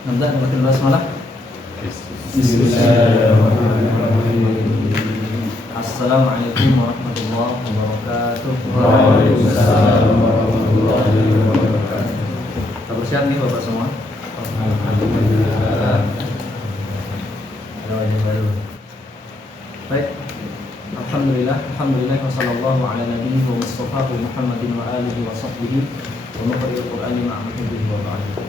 Nabda dengan basmalah. Bismillahirrahmanirrahim. Assalamualaikum warahmatullahi wabarakatuh. Waalaikumsalam warahmatullahi wabarakatuh. Kita bersiap nih Bapak semua. Alhamdulillah. Ada wajah baru. Baik. Alhamdulillah wassallallahu ala nabiyyi wa mustafa Muhammadin wa alihi wa sahbihi wa muqri'il Qur'ani ma'amudihi wa ba'du.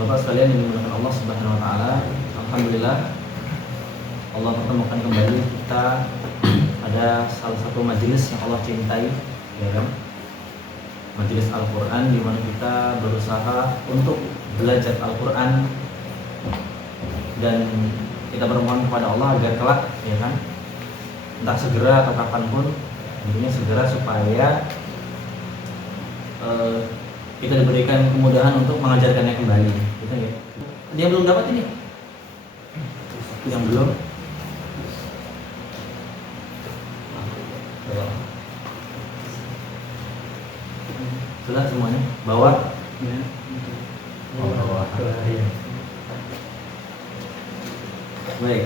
Bapak sekalian yang dimuliakan Allah Subhanahu wa taala, alhamdulillah Allah pertemukan kembali kita ada salah satu majelis yang Allah cintai, ya kan? Majelis Al-Qur'an di mana kita berusaha untuk belajar Al-Qur'an dan kita bermohon kepada Allah agar kelak, ya kan, entah segera atau kapanpun, tentunya segera supaya kita diberikan kemudahan untuk mengajarkannya kembali, gitu ya. Dia belum dapat ini, yang belum. Sudah semuanya bawa. Bawa. Baik.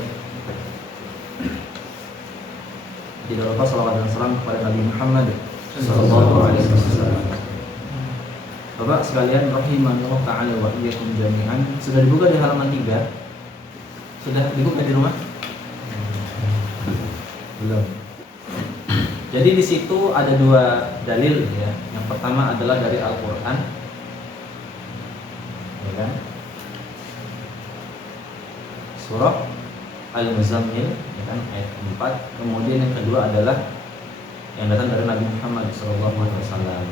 Tidak lupa salawat dan salam kepada Nabi Muhammad sallallahu alaihi wasallam. Bapak sekalian rahimanallahu taala wa iyyakum jami'an. Sudah dibuka di halaman 3? Sudah dibuka di rumah? Belum. Jadi di situ ada dua dalil, ya. Yang pertama adalah dari Al-Qur'an. Ya kan? Surah Al-Muzammil, ya kan, ayat 4. Kemudian yang kedua adalah yang datang dari Nabi Muhammad SAW.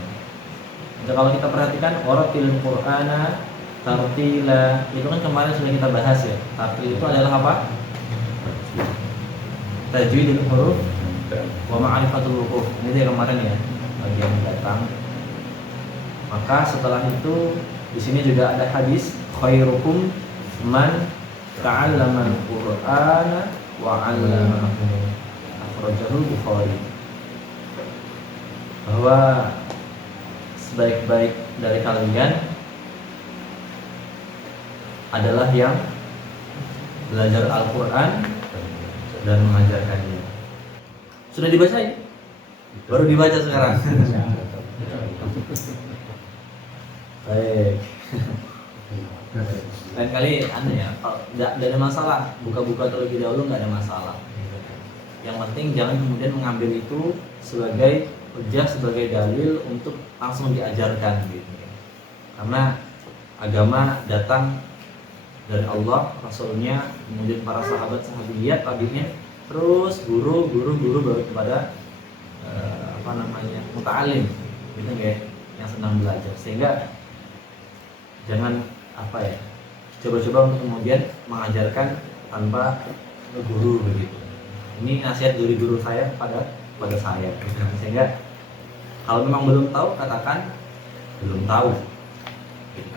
Jadi kalau kita perhatikan waratil Qur'ana tartila, itu kan kemarin sudah kita bahas, ya. Tartil itu adalah apa? Tajwidul huruf wa ma'rifatul wuquf. Ini dari kemarin, ya, bagian datang. Maka setelah itu di sini juga ada hadis khairukum man ta'allama al-Qur'ana wa 'allamahu, akhrajahu Bukhari. Bahwa sebaik-baik dari kalian adalah yang belajar Al-Qur'an dan mengajarkannya. Sudah dibaca ya? Baru dibaca sekarang. Baik. Lain kali ya, kalau tidak ada masalah, buka-buka terlebih dahulu nggak ada masalah. Yang penting jangan kemudian mengambil itu sebagai hujah, sebagai dalil untuk langsung diajarkan, gitu. Karena agama datang dari Allah, Rasulnya, kemudian para sahabat-sahabiyat, tabi'in, terus guru baru kepada muta'alim, gitu ya, yang sedang belajar. Sehingga jangan coba-coba untuk kemudian mengajarkan tanpa guru, begitu. Ini nasihat dari guru saya pada saya, sehingga kalau memang belum tahu, katakan belum tahu.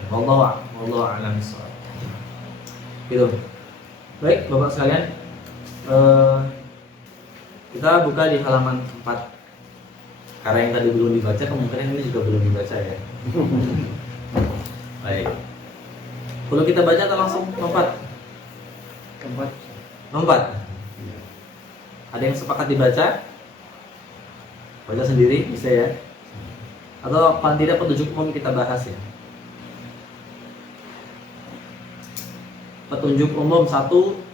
Wallahu a'lam bishawab. Gitu. Baik, Bapak sekalian, kita buka di halaman 4. Karena yang tadi belum dibaca, kemungkinan ini juga belum dibaca, ya. Baik. Perlu kita baca atau langsung lompat? Lompat. Ada yang sepakat dibaca? Baca sendiri bisa, ya. Atau paling tidak petunjuk umum kita bahas, ya. Petunjuk umum 1,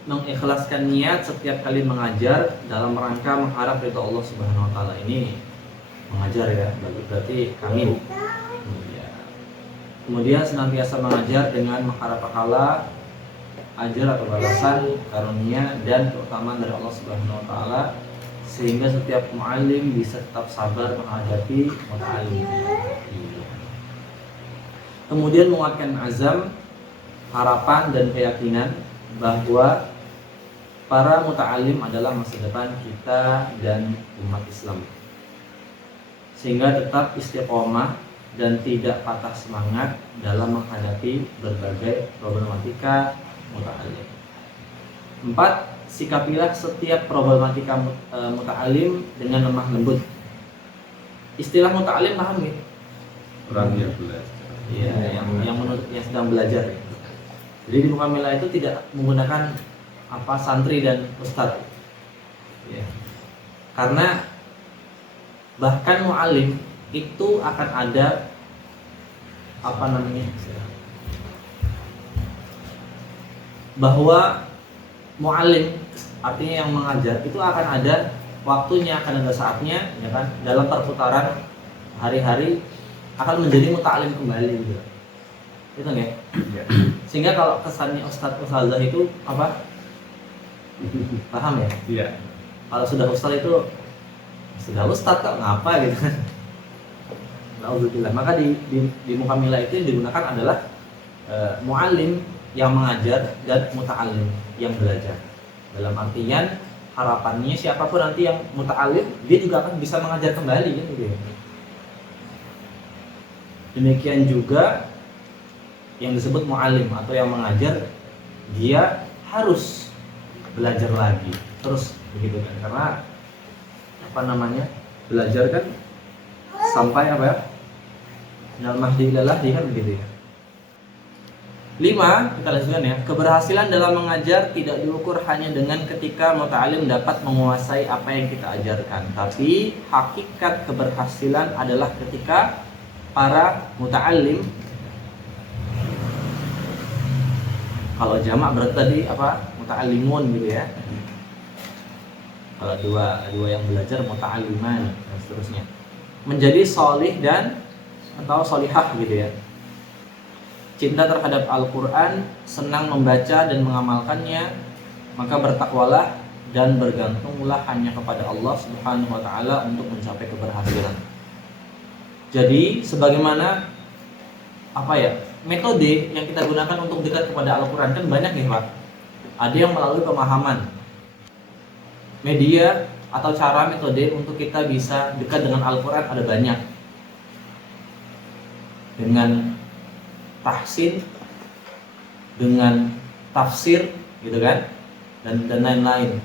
mengikhlaskan niat setiap kali mengajar dalam rangka mengharap ridha Allah Subhanahu wa taala. Ini mengajar, ya, berarti kami. Ya. Kemudian senantiasa mengajar dengan mengharap pahala, ajar atau balasan, karunia dan keutamaan dari Allah Subhanahu wa taala, sehingga setiap mu'allim bisa tetap sabar menghadapi muta'allim. Kemudian menguatkan azam, harapan dan keyakinan bahwa para muta'allim adalah masa depan kita dan umat Islam, sehingga tetap istiqomah dan tidak patah semangat dalam menghadapi berbagai problematika muta'allim. 4, sikapilah setiap problematika muta'allim dengan lemah lembut. Istilah muta'allim paham gitu? Orang yang belajar. Iya, yang sedang belajar. Jadi di Mukamila itu tidak menggunakan santri dan ustadz, ya. Karena bahkan mu'alim itu akan ada bahwa mu'alim artinya yang mengajar itu akan ada waktunya, akan ada saatnya, ya kan, dalam perputaran hari-hari akan menjadi muta'alim kembali gitu. Itu nggak? Ya. Sehingga kalau kesannya ustazah itu paham ya? Iya. Kalau sudah ustaz itu sudah ustaz kok ngapa gitu. Alhamdulillah. Maka di Mukamila itu yang digunakan adalah mu'alim yang mengajar dan muta'alim yang belajar. Dalam artian harapannya siapapun nanti yang muta'alim dia juga akan bisa mengajar kembali gitu ya. Demikian juga yang disebut mu'alim atau yang mengajar, dia harus belajar lagi terus begitu kan, karena belajar kan sampai minal mahdi ilal lahdi kan begitu ya. 5, kita lanjutkan ya. Keberhasilan dalam mengajar tidak diukur hanya dengan ketika muta'alim dapat menguasai apa yang kita ajarkan, tapi hakikat keberhasilan adalah ketika para muta'alim, kalau jamak berarti tadi muta'allimun gitu ya. Kalau dua yang belajar muta'alliman dan seterusnya, menjadi sholih dan atau sholihah gitu ya. Cinta terhadap Al-Quran, senang membaca dan mengamalkannya, maka bertakwalah dan bergantunglah hanya kepada Allah Subhanahu wa Ta'ala untuk mencapai keberhasilan. Jadi sebagaimana metode yang kita gunakan untuk dekat kepada Al-Quran kan banyak nih Pak. Ada yang melalui pemahaman, media atau cara metode untuk kita bisa dekat dengan Al-Quran ada banyak. Dengan tahsin, dengan tafsir gitu kan, dan lain-lain.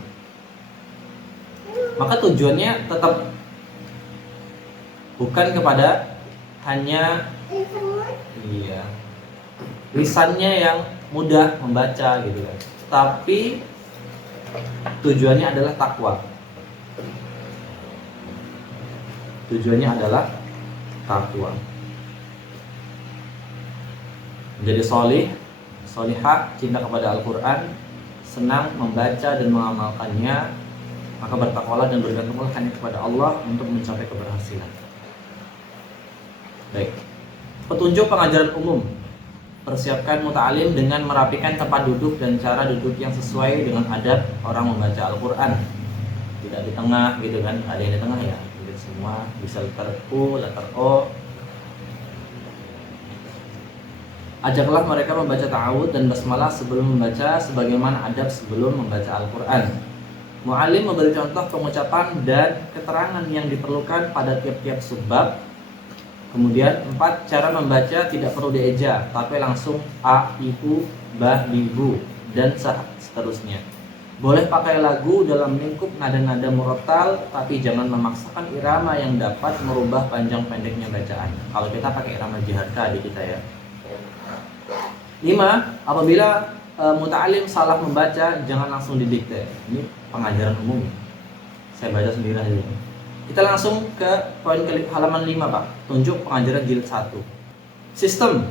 Maka tujuannya tetap bukan kepada hanya lisannya yang mudah membaca gitu kan, tapi tujuannya adalah takwa. Tujuannya adalah takwa. Menjadi sholih, sholihah, cinta kepada Al-Quran, senang membaca dan mengamalkannya, maka bertakwalah dan bergantunglah hanya kepada Allah untuk mencapai keberhasilan. Baik. Petunjuk pengajaran umum. Persiapkan muta'alim dengan merapikan tempat duduk dan cara duduk yang sesuai dengan adab orang membaca Al-Quran. Tidak di tengah gitu kan, ada yang di tengah ya, gitu semua, bisa letter U, letter O. Ajaklah mereka membaca ta'awud dan basmalah sebelum membaca, sebagaimana adab sebelum membaca Al-Quran. Mu'alim memberi contoh pengucapan dan keterangan yang diperlukan pada tiap-tiap subbab. Kemudian 4, cara membaca tidak perlu dieja, tapi langsung a, ibu, ba, bibu, dan seterusnya. Boleh pakai lagu dalam lingkup nada-nada murattal, tapi jangan memaksakan irama yang dapat merubah panjang pendeknya bacaan. Kalau kita pakai irama jiharka di kita ya. 5, apabila muta'alim salah membaca, jangan langsung didikte. Ini pengajaran umum. Saya baca sendiri aja. Kita langsung ke poin halaman 5 Pak. Tunjuk pengajaran jilid 1. Sistem.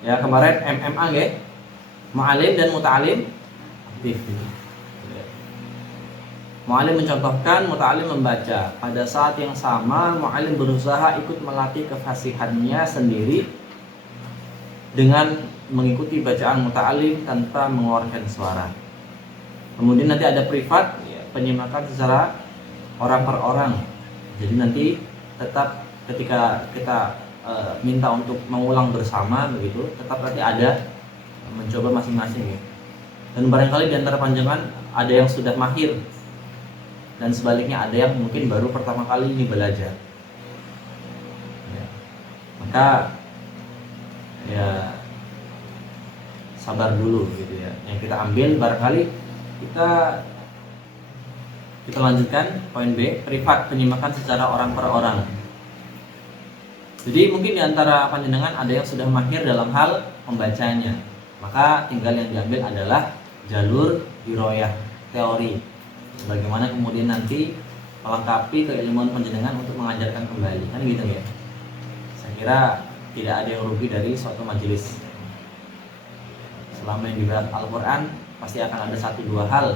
Ya, kemarin MMA nggih. Mu'alim dan muta'alim aktif. Mu'alim mencontohkan, muta'alim membaca. Pada saat yang sama, mu'alim berusaha ikut melatih kefasihannya sendiri dengan mengikuti bacaan muta'alim tanpa mengeluarkan suara. Kemudian nanti ada privat, ya, penyimakan secara orang per orang. Jadi nanti tetap ketika kita minta untuk mengulang bersama begitu, tetap nanti ada mencoba masing-masing ya. Dan barangkali di antara panjangan ada yang sudah mahir dan sebaliknya ada yang mungkin baru pertama kali ini belajar. Ya. Maka ya sabar dulu gitu ya. Yang kita ambil barangkali kita lanjutkan poin B, privat, penyimakan secara orang per orang. Jadi mungkin di antara panjenengan ada yang sudah mahir dalam hal membacanya. Maka tinggal yang diambil adalah jalur diroyah teori. Bagaimana kemudian nanti melengkapi keilmuan panjenengan untuk mengajarkan kembali, kan gitu ya. Saya kira tidak ada yang rugi dari suatu majelis. Selama yang dibahas Al-Quran pasti akan ada 1-2 hal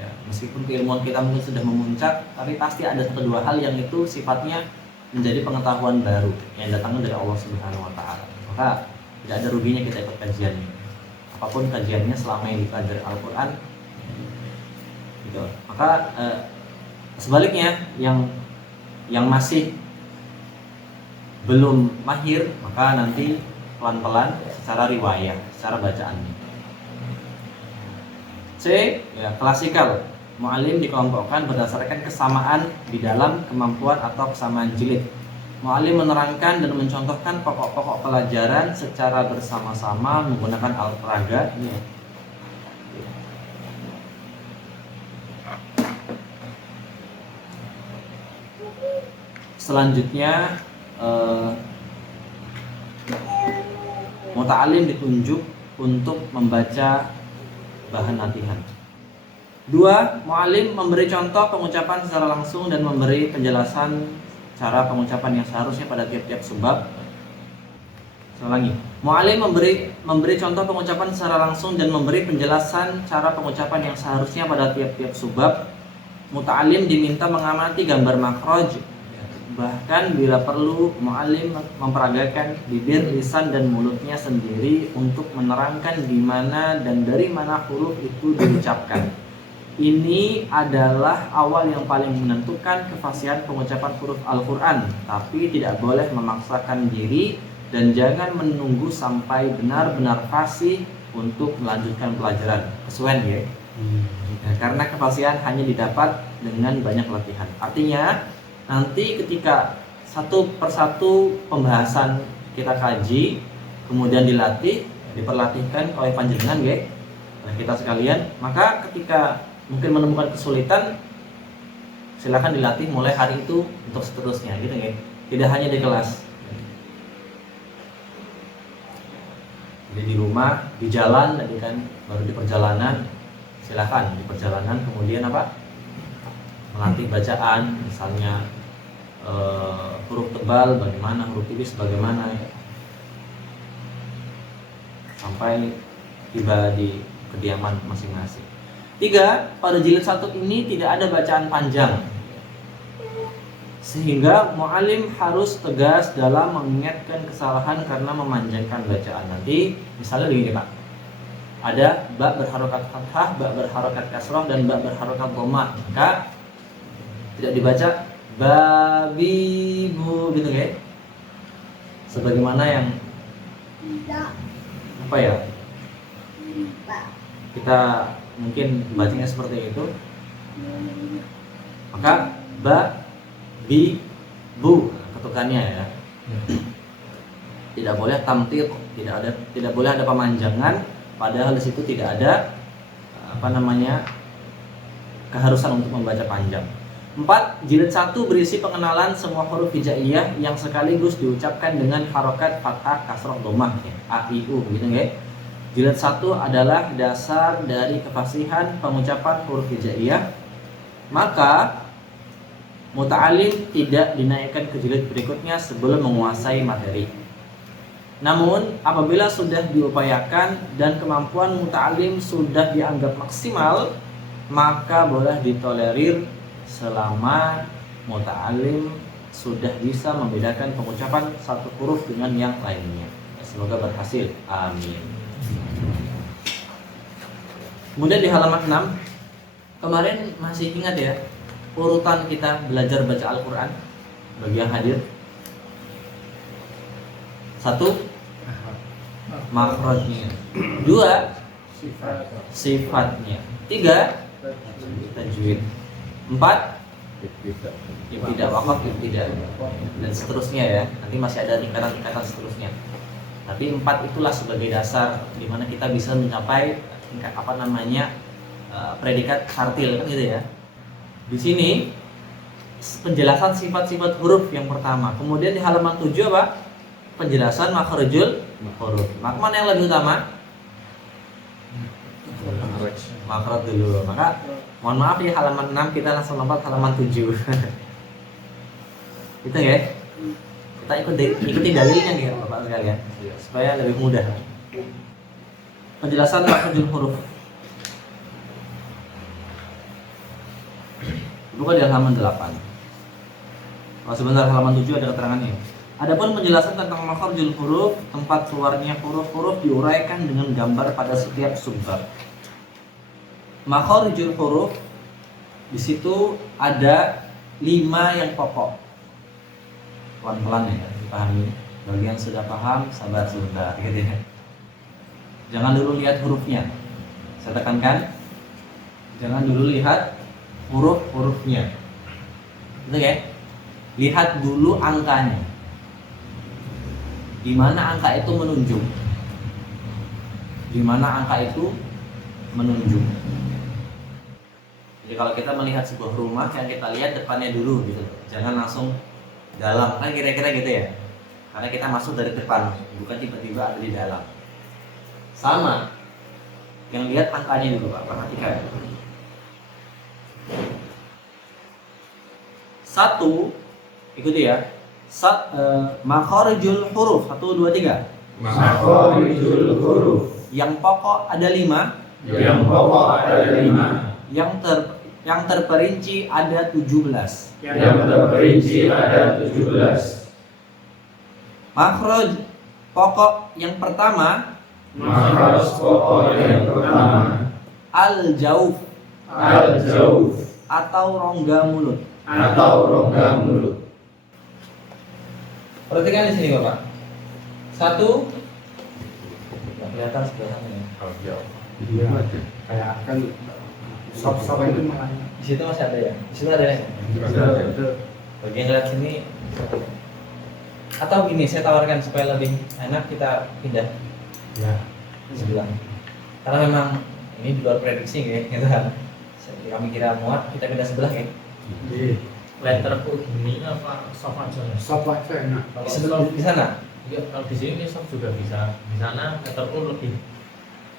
ya, meskipun keilmuan kita mungkin sudah memuncak, tapi pasti ada 1-2 hal yang itu sifatnya menjadi pengetahuan baru yang datangnya dari Allah Subhanahu wa Ta'ala. Maka tidak ada ruginya kita ikut kajiannya, apapun kajiannya selama yang dipelajari Al-Quran gitu. Maka sebaliknya yang masih belum mahir, maka nanti pelan-pelan secara riwayah, secara bacaannya. C. Ya, klasikal. Mu'allim dikelompokkan berdasarkan kesamaan di dalam kemampuan atau kesamaan jilid. Mu'allim menerangkan dan mencontohkan pokok-pokok pelajaran secara bersama-sama menggunakan alat peraga. Ya. Selanjutnya muta'alim ditunjuk untuk membaca bahan latihan. 2. Mu'alim memberi contoh pengucapan secara langsung dan memberi penjelasan cara pengucapan yang seharusnya pada tiap-tiap subbab. Saya ulangi. Mu'alim memberi contoh pengucapan secara langsung dan memberi penjelasan cara pengucapan yang seharusnya pada tiap-tiap subbab. Muta'alim diminta mengamati gambar makhraj. Bahkan bila perlu, mu'allim memperagakan bibir, lisan, dan mulutnya sendiri untuk menerangkan di mana dan dari mana huruf itu diucapkan. Ini adalah awal yang paling menentukan kefasihan pengucapan huruf Al-Quran. Tapi tidak boleh memaksakan diri dan jangan menunggu sampai benar-benar fasih untuk melanjutkan pelajaran. Kesuwen ya. Karena kefasihan hanya didapat dengan banyak latihan. Artinya nanti ketika satu persatu pembahasan kita kaji, kemudian dilatih, diperlatihkan oleh panjenengan ya, oleh kita sekalian, maka ketika mungkin menemukan kesulitan, silakan dilatih mulai hari itu untuk seterusnya gitu ya. Tidak hanya di kelas. Jadi di rumah, di jalan tadi kan, baru di perjalanan, silakan di perjalanan kemudian apa? Melatih bacaan, misalnya huruf tebal bagaimana, huruf tipis bagaimana ya. Sampai tiba di kediaman masing-masing. 3. Pada jilid 1 ini tidak ada bacaan panjang, sehingga mu'alim harus tegas dalam mengingatkan kesalahan karena memanjangkan bacaan. Nanti misalnya begini Pak, ada ba berharokat fathah, ba berharokat kasrah, dan ba berharokat dhammah. Maka tidak dibaca babi bu gitu ya, sebagaimana yang apa ya, kita mungkin bacanya seperti itu. Maka ba bi bu ketukannya ya, tidak boleh tamtir, tidak boleh ada pemanjangan, padahal di situ tidak ada keharusan untuk membaca panjang. 4. Jilid 1 berisi pengenalan semua huruf hijaiyah yang sekaligus diucapkan dengan harokat fathah, kasroh, dhammah ya, a, i, u gitu ya. Jilid 1 adalah dasar dari kefasihan pengucapan huruf hijaiyah. Maka muta'alim tidak dinaikkan ke jilid berikutnya sebelum menguasai materi. Namun apabila sudah diupayakan dan kemampuan muta'alim sudah dianggap maksimal, maka boleh ditolerir selama muta'alim sudah bisa membedakan pengucapan satu huruf dengan yang lainnya. Semoga berhasil. Amin. Kemudian di halaman 6, kemarin masih ingat ya urutan kita belajar baca Al-Quran bagi yang hadir? 1. Makhrajnya. 2. Sifatnya. 3. Tajwid. 4. Ibtidah, wakaf, ibtidah, dan seterusnya ya. Nanti masih ada tingkatan-tingkatan seterusnya. Tapi 4 itulah sebagai dasar di mana kita bisa mencapai tingkat predikat tartil kan gitu ya. Di sini penjelasan sifat-sifat huruf yang pertama. Kemudian di halaman 7 apa? penjelasan makharijul huruf. Maka mana yang lebih utama? Makhraj dulu. Maka mohon maaf ya, halaman 6 kita langsung lompat halaman 7. Gitu ya. Kita ikuti dalilnya nih Bapak sekalian supaya lebih mudah. Penjelasan makharijul huruf. Buka di halaman 8. Oh, sebentar, halaman 7 ada keterangannya. Adapun penjelasan tentang makharijul huruf, tempat keluarnya huruf-huruf diuraikan dengan gambar pada setiap subbab. Makharijul huruf di situ ada 5 yang pokok. Pelan-pelan ya, dipahami. Bagi yang sudah paham, sabar sebentar gitu ya. Jangan dulu lihat hurufnya. Saya tekankan, jangan dulu lihat huruf-hurufnya. Gitu ya. Lihat dulu angkanya. Di mana angka itu menunjuk? Di mana angka itu menunjuk? Jadi kalau kita melihat sebuah rumah, yang kita lihat depannya dulu gitu. Jangan langsung dalam, kan kira-kira gitu ya. Karena kita masuk dari depan, bukan tiba-tiba ada di dalam. Sama, yang lihat angkanya dulu Pak, perhatikan. 1, ikuti ya. Makharijul huruf 1, 2, 3. Makharijul huruf. Yang pokok ada 5. Yang pokok ada 5. Yang terperinci ada 17. Yang terperinci ada 17. Makhraj pokok yang pertama. Makhraj pokok yang pertama. Al-jauf. Al-jauf. Atau rongga mulut. Atau rongga mulut. Perhatikan di sini Bapak. 1. Nggak kelihatan sebelah sana ya. Iya, kayak kan sop-sop itu makanya. Di situ masih ada ya. Di situ ada ya. Bagi yang lihat sini. Atau gini, saya tawarkan supaya lebih enak kita pindah Ya. di sebelah. Karena memang ini di luar prediksi ya. Gitu. Kami kira muat, kita pindah sebelah ya. Di Letterku gini apa soft aja? sop aja enak. Kalau Di sebelah di sana. ya, kalau di sini soft juga bisa. Di sana letterku lebih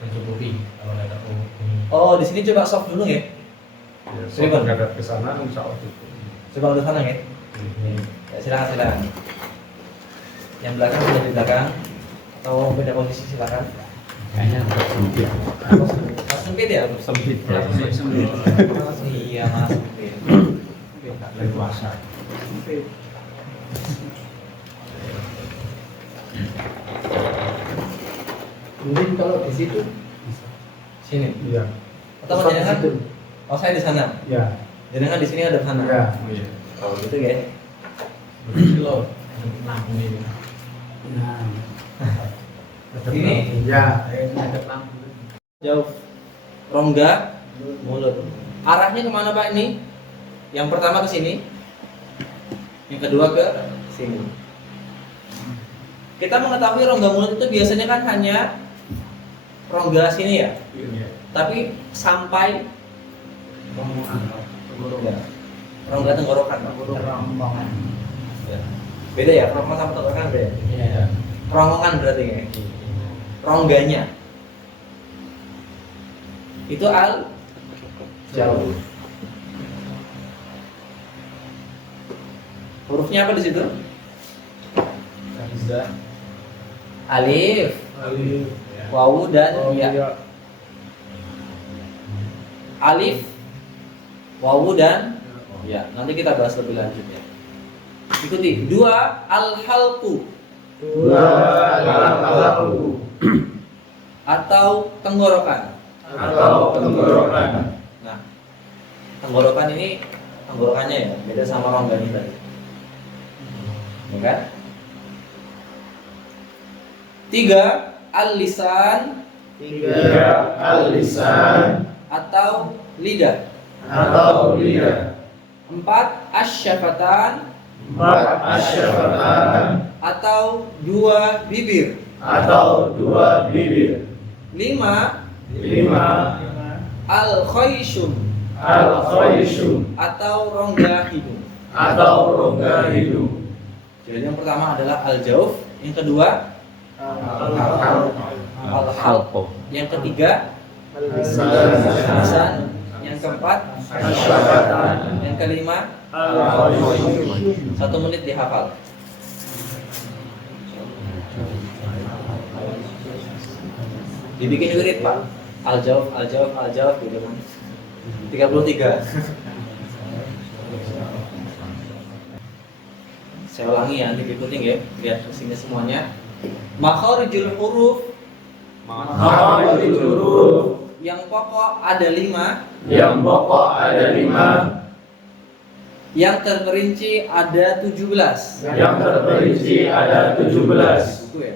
mencukupi kalau letterku ini. Oh, di sini coba soft dulu ya. Ya, Sini, sop Bang. menghadap ke sana insya Allah itu. Coba ke sana ya. Ya, silakan. Yang belakang sudah di belakang. Atau beda posisi silakan. Kayaknya sempit. Mas sempit ya? Sempit. Iya, Mas sempit. Leluasa. Mungkin kalau di situ Sini. iya. Atau Sop di jangan situ. oh saya di sana. Ya. Jangan di sini ada sana. Ya. Oh, gitu ya. Begini loh, lampu ini. Nah. Ini? Ya. Ada lampu. Jauh. Rongga mulut. Arahnya kemana Pak ini? Yang pertama ke sini. Yang kedua ke sini. Kita mengetahui rongga mulut itu biasanya kan hanya rongga sini ya. Tapi sampai ya, rongga tenggorokan. Ya. Beda ya, kerongkongan sama tenggorokan beda. Iya. Kerongkongan berarti ya. Rongganya itu al jauh. Hurufnya apa di situ? Hamzah. Alif, Alif. wawu dan ya. Alif, wawu dan ya. Nanti kita bahas lebih lanjut ya. Ikuti. 2 al-halqu. Al-halqu. Atau tenggorokan. Atau tenggorokan. Nah, tenggorokan ini tenggorokannya ya, beda sama rongganya tadi. Ya kan? 3 al-lisan. 3 al-lisan. Atau lidah. Atau lidah. 4 asyafatan. 4 asyafatan. Atau 2 bibir. Atau 2 bibir. 5 5 al-khayshum. al-khayshum. Atau rongga hidung. Atau rongga hidung. Jadi yang pertama adalah al-jauf, Yang kedua al-halq. Yang ketiga lisan. Yang keempat Asyafatan. yang kelima Al-Khayshum. 1 menit dihafal. Dibikin wirid Pak. Al-jawab gitu kan. 33. Saya ulangi ya, nanti diikutin ya, biar kesini semuanya. Makharijul huruf Makharijul huruf. yang pokok ada 5, Yang pokok ada 5, yang terperinci ada 17. yang terperinci ada 17. Itu ya.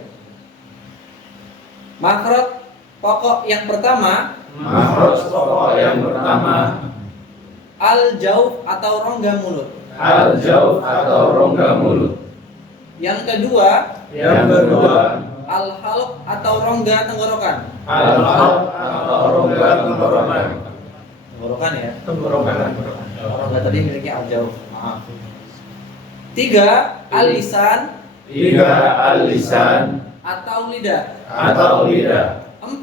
Makhraj pokok yang pertama Makhraj pokok yang pertama al-jauf atau rongga mulut. al-jauf atau rongga mulut. Yang kedua Yang kedua al-halq atau rongga tenggorokan. al-halq atau rongga tenggorokan. Tenggorokan ya. Tenggorokan. Rongga tadi miliknya al-jauf. Maaf. 3 al-lisan 3 al-lisan atau lidah. atau lidah. 4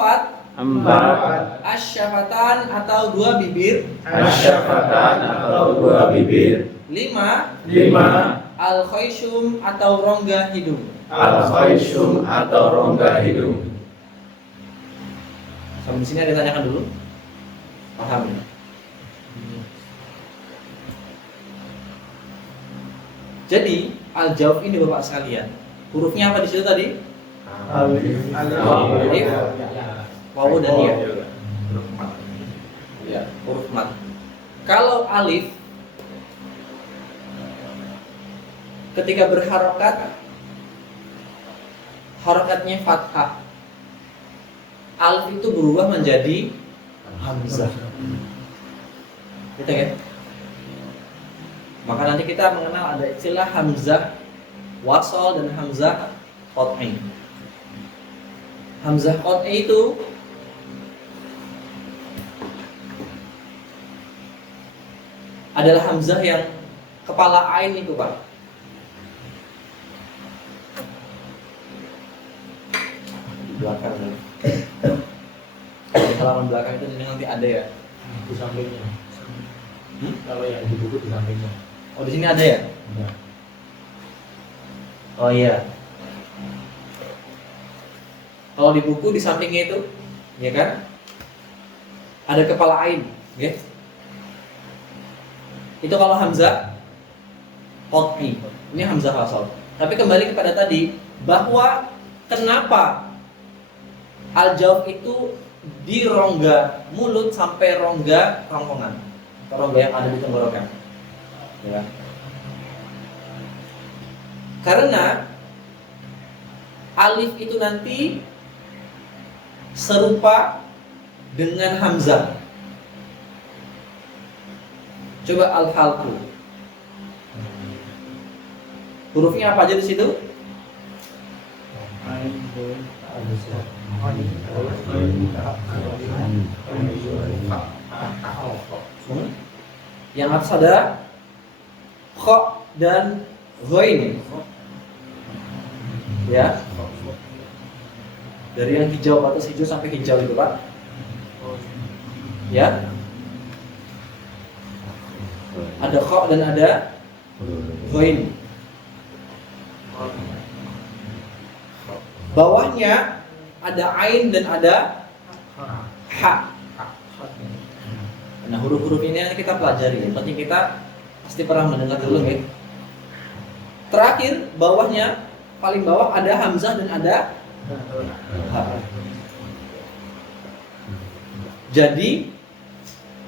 4 asyafatan atau 2 bibir. asyafatan atau 2 bibir. 5 5 al-khayshum atau rongga hidung. al-khayshum atau rongga hidung. Sampai di sini ada yang tanyakan dulu. Paham ya? Jadi al-jauf ini Bapak sekalian, hurufnya apa di situ tadi? Alif. Alif, wawu dan ya. Ya, huruf mat. Kalau alif ketika berharokat, harokatnya fathah. Alif itu berubah menjadi hamzah. Gitu ya. Maka nanti kita mengenal ada istilah hamzah wasol dan hamzah qat'i. Hamzah qat'i itu adalah hamzah yang kepala ain itu Pak. Di belakang ya. Di halaman belakang itu nanti ada ya. Di sampingnya. Hmm? Kalau yang di buku di sampingnya. Oh di sini ada ya? Ada. Oh iya. Kalau di buku di sampingnya itu, ya kan? Ada kepala ain, ya. Itu kalau hamzah qat'i. Ini hamzah wasal. Tapi kembali kepada tadi bahwa kenapa al-jauf itu di rongga mulut sampai rongga kerongkongan, atau rongga yang ada di tenggorokan. Ya. Karena alif itu nanti serupa dengan hamzah. Coba al-halqu. Hurufnya apa aja di situ? Yang atas ada kha dan ghain. Ya. Dari yang hijau atas hijau sampai hijau itu, Pak. Ya. Ada kha dan ada ghain. Bawahnya ada ain dan ada ha. Nah, huruf-huruf ini yang kita pelajari. Yang penting kita pasti pernah mendengar dulu ya. Terakhir bawahnya, paling bawah ada hamzah dan ada ha. Jadi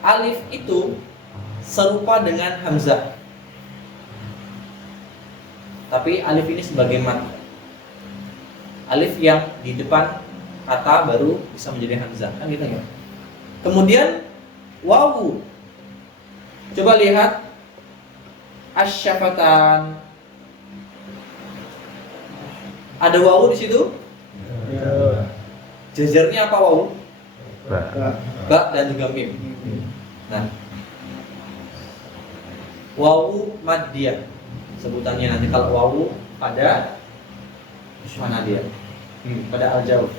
alif itu serupa dengan hamzah. Tapi alif ini sebagai mat. Alif yang di depan kata baru bisa menjadi hamzah, kan gitu ya. Kemudian wawu. Coba lihat asyafatan. Ada wawu di situ? Jajarnya apa wawu? Ba dan juga mim. Nah, wawu maddiyah sebutannya nanti kalau wawu pada Mana dia? Pada al-jawf.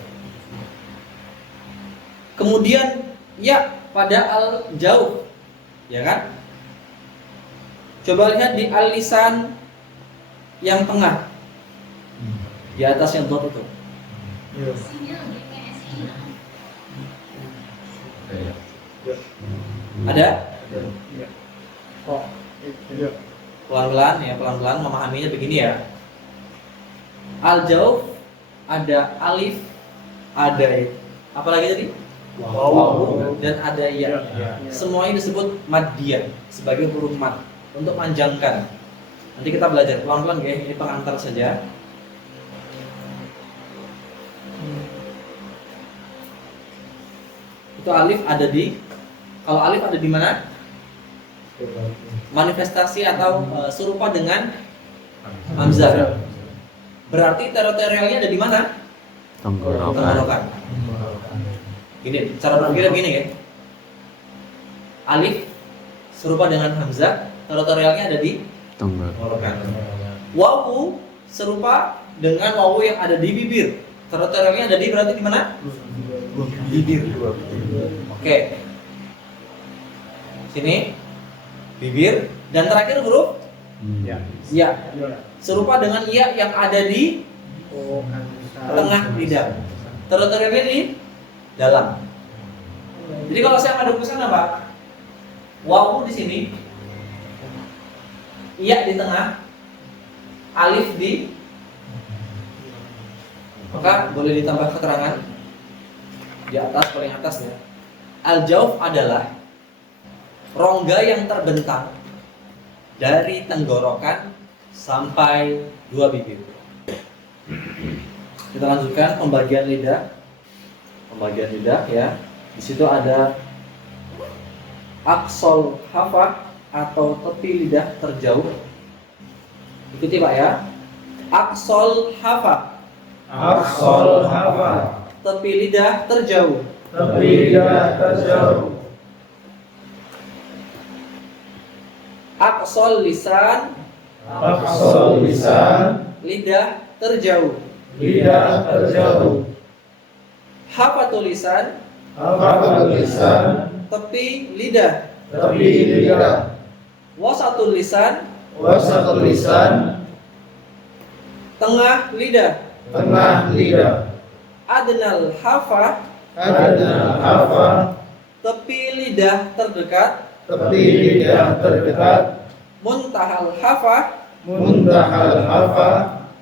Kemudian ya pada al-jawf, ya kan? Coba lihat di al-lisan yang tengah, di atas yang dot itu. Ada? Oh, iya. Pelan-pelan ya, pelan-pelan memahaminya begini ya. Al-jawf ada alif, ada apa lagi tadi? Wow. Dan ada ya. Semuanya disebut maddiyah sebagai huruf mad untuk panjangkan. Nanti kita belajar pelan-pelan ya, ini pengantar saja. Itu alif ada di, kalau alif ada di mana? Manifestasi atau serupa dengan hamzah. Berarti teritorialnya ada di mana? Tenggorokan. Gini, cara berpikirnya begini ya. Alif serupa dengan hamzah, teritorialnya ada di tenggorokan. Wawu serupa dengan wawu yang ada di bibir, teritorialnya ada di berarti di mana? Bibir. Oke. Sini bibir dan terakhir huruf ya. Serupa dengan ya yang ada di tengah lidah. Teritorialnya di dalam. Jadi kalau saya ada tulisan apa? Wawu di sini, ya di tengah, alif di, maka boleh ditambah keterangan di atas, paling atas ya. Al-jawf adalah rongga yang terbentang dari tenggorokan sampai dua bibir. Kita lanjutkan pembagian lidah. Pembagian lidah ya. Di situ ada aqsal hafah atau tepi lidah terjauh. Ikuti Pak ya. Aqsal hafah. Aqsal hafah. Tepi lidah terjauh. Tepi lidah terjauh. Aqsal lisan. Aqsal lisan. Lidah terjauh. Lidah terjauh. Hafatul lisan. Hafatul lisan. Tepi lidah. Tepi lidah. Wasatul lisan. Wasatul lisan. Tengah lidah. Tengah lidah. Adnal hafah. Adnal hafah. Tepi lidah terdekat. Tepi lidah terdekat. Muntahal hafah. Muntahal hafah.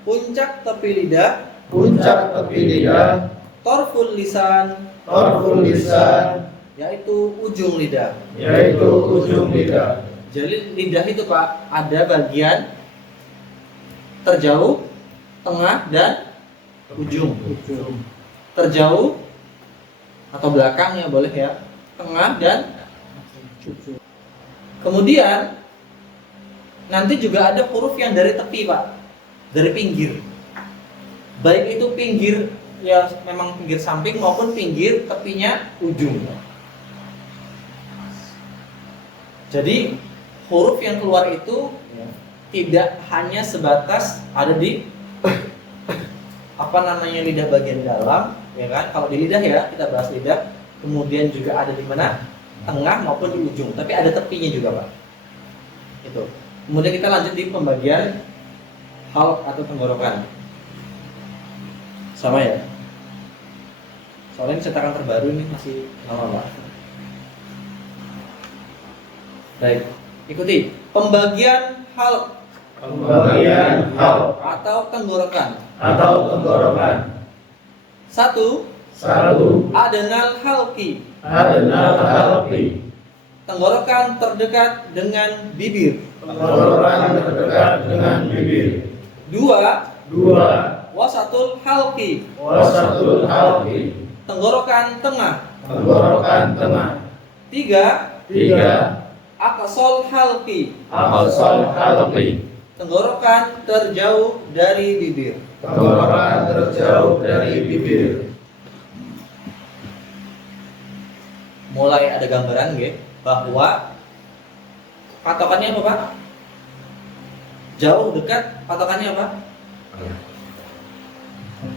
Puncak tepi lidah. Puncak tepi lidah. Torful lisan. Torful lisan. Yaitu ujung lidah. Yaitu ujung lidah. Jadi lidah itu Pak ada bagian terjauh, tengah dan ujung. Terjauh atau belakang ya boleh ya. Tengah dan ujung. Kemudian nanti juga ada huruf yang dari tepi Pak, dari pinggir. Baik itu pinggir ya memang pinggir samping maupun pinggir tepinya ujung. Jadi huruf yang keluar itu tidak hanya sebatas ada di apa namanya lidah bagian dalam, ya kan? Kalau di lidah ya kita bahas lidah, kemudian juga ada di mana? Tengah maupun di ujung, tapi ada tepinya juga Pak. Itu. Kemudian kita lanjut di pembagian halq atau tenggorokan. Sama ya. Soalnya ini cetakan terbaru ini masih lama Pak. Baik, ikuti pembagian halq. Pembagian halq Atau tenggorokan. atau tenggorokan. 1. Satu. Adnal halqi. Adnal halqi. Tenggorokan terdekat dengan bibir. Tenggorokan terdekat dengan bibir. 2. Dua. Wasatul halqi. Wasatul halqi. Tenggorokan tengah. Tenggorokan tengah. 3. Tiga. Aqsal halqi. Aqsal halqi. Tenggorokan terjauh dari bibir. Tenggorokan terjauh dari bibir. Mulai ada gambaran nggih bahwa patokannya apa Pak? Jauh, dekat, patokannya apa?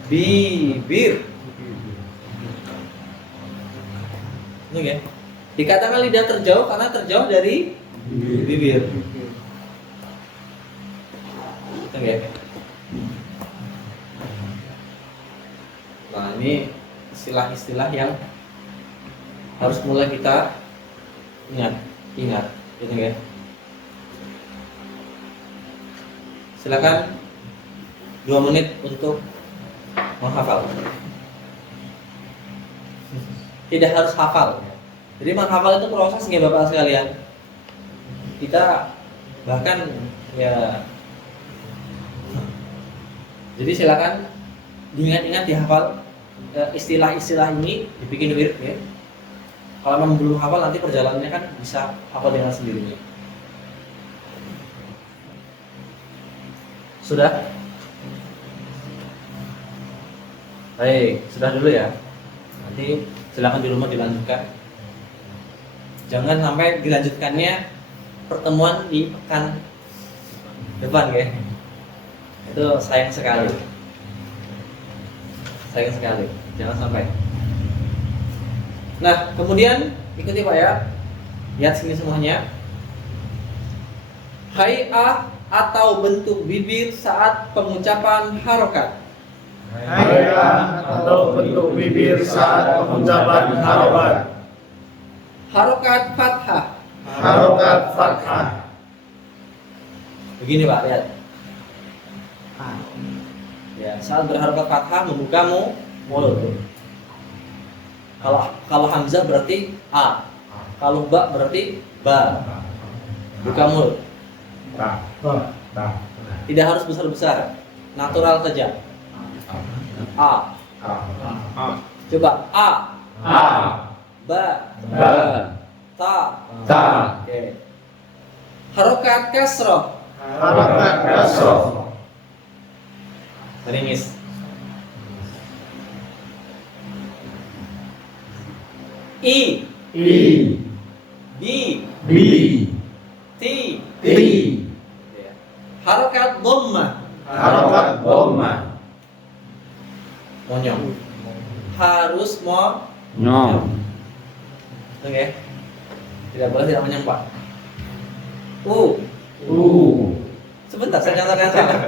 bibir. Ini ya. Dikatakan lidah terjauh karena terjauh dari bibir. Itu ya. Nah, ini istilah-istilah yang harus mulai kita ingat, gitu ya. Silakan 2 menit untuk menghafal. Tidak harus hafal. Jadi menghafal itu proses nggih Bapak sekalian. Kita bahkan ya. Jadi silakan diingat-ingat, dihafal istilah-istilah ini, dibikin wirid ya. Kalau memang belum hafal nanti perjalanannya kan bisa hafal dengan sendirinya. Sudah? Baik, sudah dulu ya. Nanti silakan di rumah dilanjutkan. Jangan sampai dilanjutkannya pertemuan di pekan depan ya. Itu sayang sekali. Sayang sekali. Jangan sampai. Nah, kemudian ikuti Pak ya. Lihat sini semuanya. Hay'ah atau bentuk bibir saat pengucapan harokat. Hay'ah atau bentuk bibir saat pengucapan harokat. Harokat fathah. Harokat fathah. Begini Pak, lihat. Ya, saat berharokat fathah membuka mulut. Kalau hamzah berarti a. Kalau ba berarti ba. Buka mulut. Tidak harus besar-besar. Natural saja. A. Coba a. Ba. Ta. Oke. Harokat kasroh. Harokat kasroh. Ringis. I. B. T. Harokat dhammah. Harokat dhammah. Monyong. Harus Nyom. Oke. Tidak boleh tidak monyong Pak. U. Sebentar saya contohkan salah.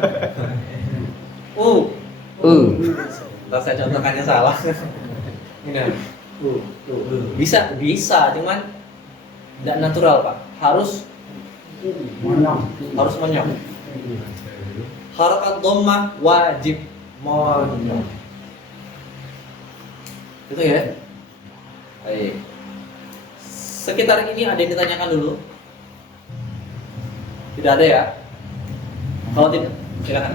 Sebentar saya contohkannya salah. Ini. Bisa, cuman tidak natural Pak. Harus monyong. Harokat dhammah wajib monyong. Itu ya. Baik. Sekitar ini ada yang ditanyakan dulu? Tidak ada ya? Kalau tidak, silakan.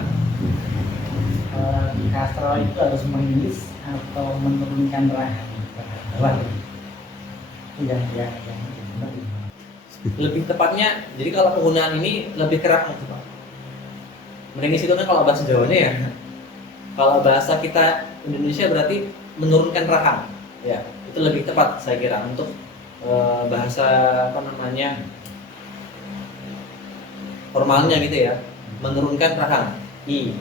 Di kasroh itu harus mengiris atau menurunkan rahang. Ya. Lebih tepatnya, jadi kalau penggunaan ini lebih ke rahang Pak. Meringis itu kan kalau bahasa Jawanya ya. Kalau bahasa kita Indonesia berarti menurunkan rahang. Ya, itu lebih tepat saya kira untuk bahasa formalnya gitu ya. Menurunkan rahang. I,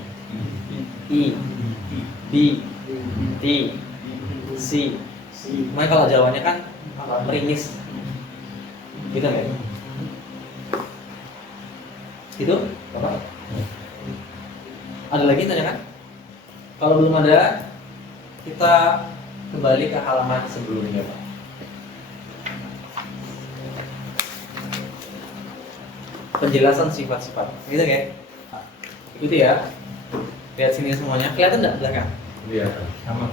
B, T, C. Makanya kalau Jawanya kan meringis. Gitu ya. Gitu, Bapak? Ada lagi tanyakan? Kalau belum ada, kita kembali ke halaman sebelumnya, Pak. Penjelasan sifat-sifat. Gitu ya? Ikuti ya. Lihat sini semuanya. Kelihatan enggak belakang? Iya. Sama.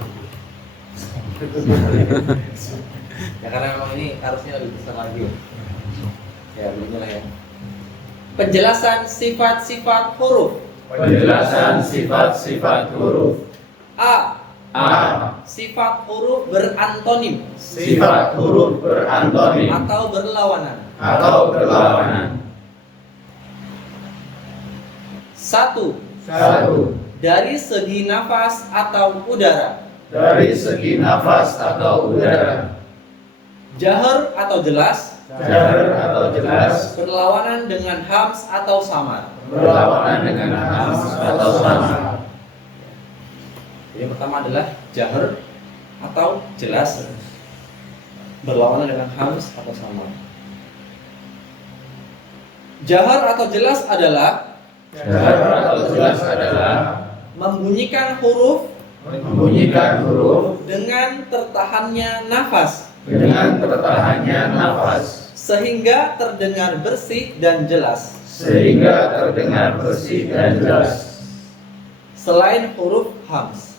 Ya karena memang ini harusnya lebih besar lagi. Ya, beginilah ya. Penjelasan sifat-sifat huruf. Penjelasan sifat-sifat huruf. A. A. Sifat huruf berantonim Sifat huruf berantonim atau berlawanan. atau berlawanan. 1. 1. Dari segi nafas atau udara. Dari segi nafas atau udara. Jahar atau jelas. Jahar atau jelas. Berlawanan dengan hams atau samar. Berlawanan dengan hams atau samar. Yang pertama adalah jahar atau jelas, berlawanan dengan hams atau samar. Jahar atau jelas adalah membunyikan huruf dengan tertahannya nafas sehingga terdengar bersih dan jelas. Selain huruf hams.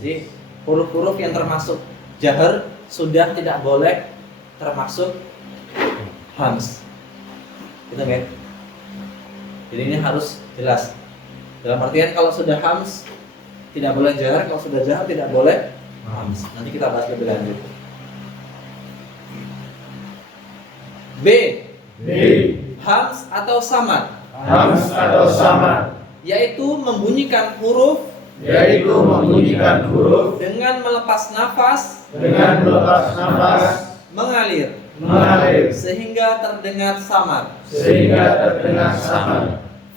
Jadi huruf-huruf yang termasuk jahar sudah tidak boleh termasuk hams. Gitu kan? Jadi ini harus jelas. Dalam artian kalau sudah hams tidak boleh jahar, kalau sudah jahar tidak boleh hams. Nanti kita bahas lebih lanjut. B. Hams atau samad, yaitu membunyikan huruf dengan melepas nafas mengalir sehingga terdengar samar.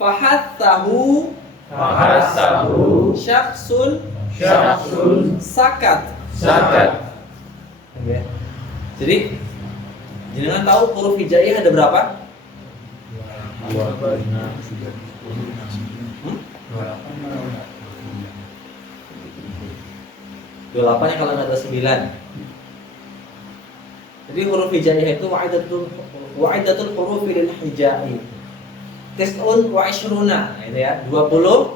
Fahattahu syakhsun sakat. Oke. Jadi jenengan tahu huruf hijaiyah ada berapa? 28 kalau ada 9. Jadi huruf hijaiyah itu wa'idatul huruf lil hijai. Tis'un wa ishruna, itu ya, 29.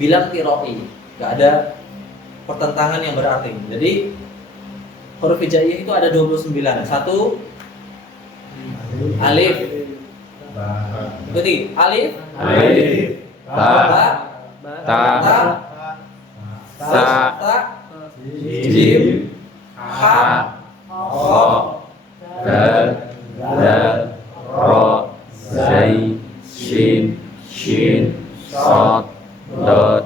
Bilang qira'i, enggak ada pertentangan yang berarti. Jadi huruf hijaiyah itu ada 29. 1 alif. Berarti alif, ba, ta, sa, jim, ha, kha, dal, ra, zai, shin, sad, dad,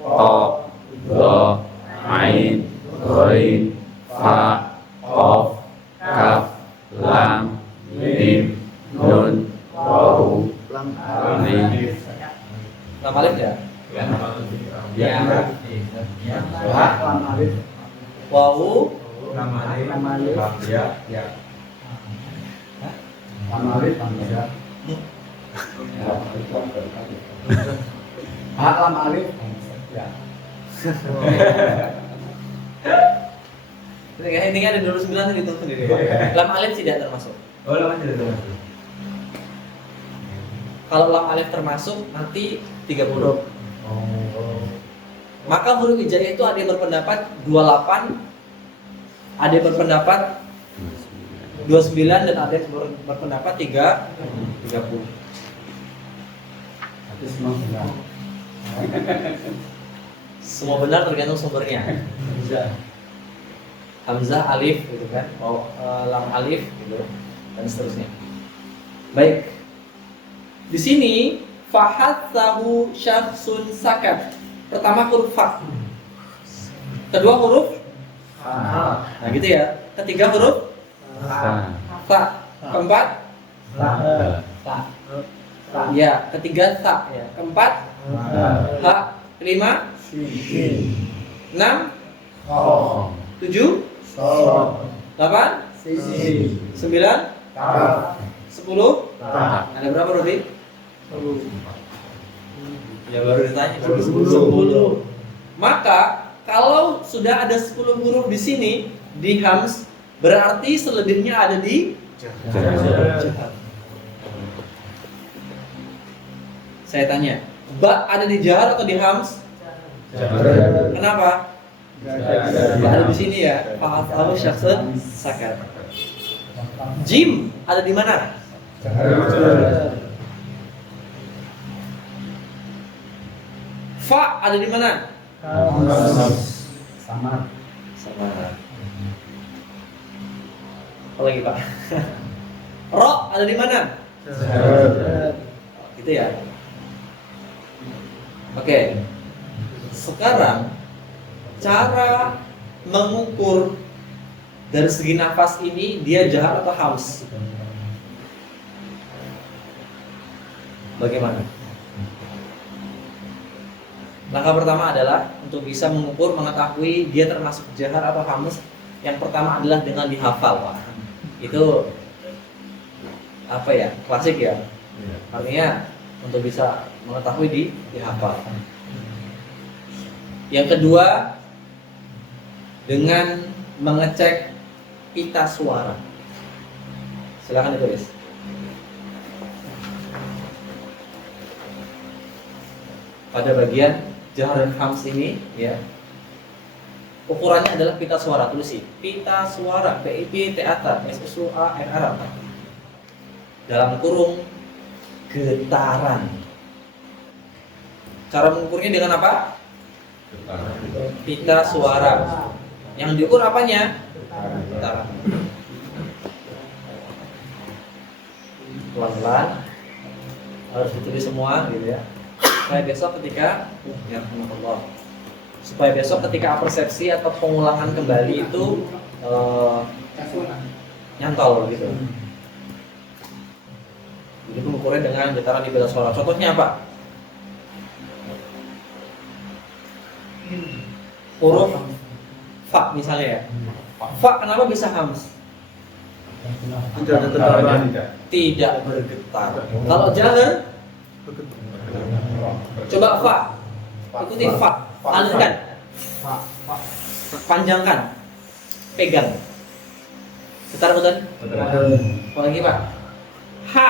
ta, dha, ain, ghain, fa, qaf, kaf, lam, mim, nun, waw, alif. Lam alif ya? Lam alif. Wawu, Lam alif. Lam alif. Ya. Intinya ada 29 yang dihitung sendiri. Lam alif tidak termasuk. Kalau lam alif termasuk nanti 30. Maka huruf hijaiyah itu ada yang berpendapat 28, ada yang berpendapat 29 dan ada yang berpendapat 30. Semua benar tergantung sumbernya. Hamzah alif gitu kan, lam alif gitu dan seterusnya. Baik. Di sini fahatsahu syakhsun sakat. Pertama huruf fa. Kedua huruf nah gitu ya. Ketiga huruf fa. Keempat ya, ketiga sa ya. Keempat ha. Kelima 6 7 8 9 10. Ada berapa Rudi? 10. Ya baru ditanya 10. Maka kalau sudah ada 10 huruf di sini di hams, berarti selebihnya ada di jahar. Saya tanya, ba ada di jahar atau di hams? Jahar. Kenapa? Ba ada di sini ya. Fahatsahu syakhsun sakat. Jim ada di mana? Fa ada di mana? Sama. Apa lagi Pak? Ro ada di mana? Gitu ya. Oke. Sekarang cara mengukur dari segi nafas ini dia jahar atau hams? Bagaimana? Langkah pertama adalah untuk bisa mengukur, mengetahui dia termasuk jahar atau hams. Yang pertama adalah dengan dihafal, Pak. Itu apa ya? Klasik ya. Artinya untuk bisa mengetahui dihafal. Yang kedua dengan mengecek pita suara. Silakan ditulis. Pada bagian jahar dan hams ini, ya, ukurannya adalah pita suara. Tulis sih, pita suara, PIP teater, SSUARR. Dalam kurung getaran. Cara mengukurnya dengan apa? Pita suara. Yang diukur apanya? Getaran. Pelan-pelan harus ditulis semua, gitu ya. Supaya besok ketika supaya besok ketika persepsi atau pengulangan kembali itu nyantol gitu. Jadi pengukuran dengan getaran di pita suara. Contohnya apa? Huruf fa misalnya ya. Fa kenapa bisa hams? Tidak ada getaran. Tidak bergetar. Kalau jahar, coba fa, ikuti fa, alirkan, panjangkan, pegang. Getar betul? Apa lagi Pak? Ha,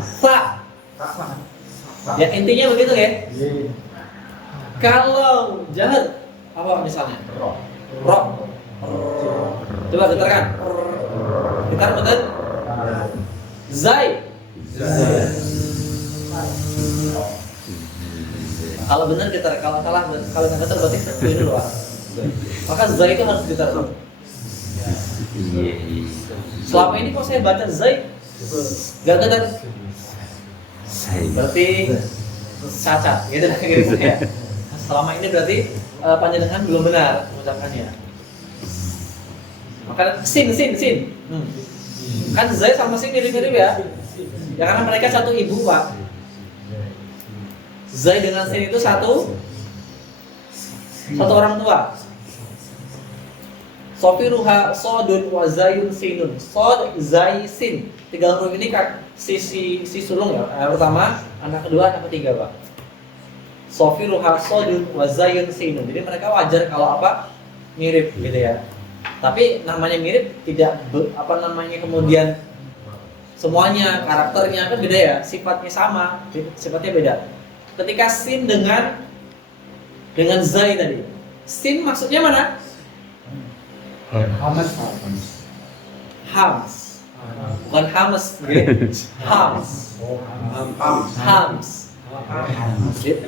sa. Ya intinya begitu ya. Kalau jahar, apa misalnya? Ro. Coba getarkan. Getar betul? Zai. Kalau benar getar, kalau salah, kalau nggak getar berarti ini dulu Pak. Maka zai itu harus getar dulu. Selama ini kok saya baca zai nggak getar, berarti cacat, gitu lah gitu ya. Selama ini berarti panjenengan belum benar mengucapkannya. Maka sin. Kan zai sama sin mirip-mirip ya. Ya karena mereka satu ibu Pak. Zai dengan sin itu satu orang tua. Sofiruha sodun wa zayun sinun. Sod, zai, sin. Tiga huruf ini kan si sulung ya. Yang pertama, anak kedua, anak ketiga Pak. Sofiruha sodun wa zayun sinun. Jadi mereka wajar kalau apa? Mirip gitu ya. Tapi namanya mirip tidak kemudian semuanya karakternya kan beda ya, sifatnya sama, sifatnya beda. Ketika sin dengan zai tadi, sin maksudnya mana? Hams, bukan hamas, hams,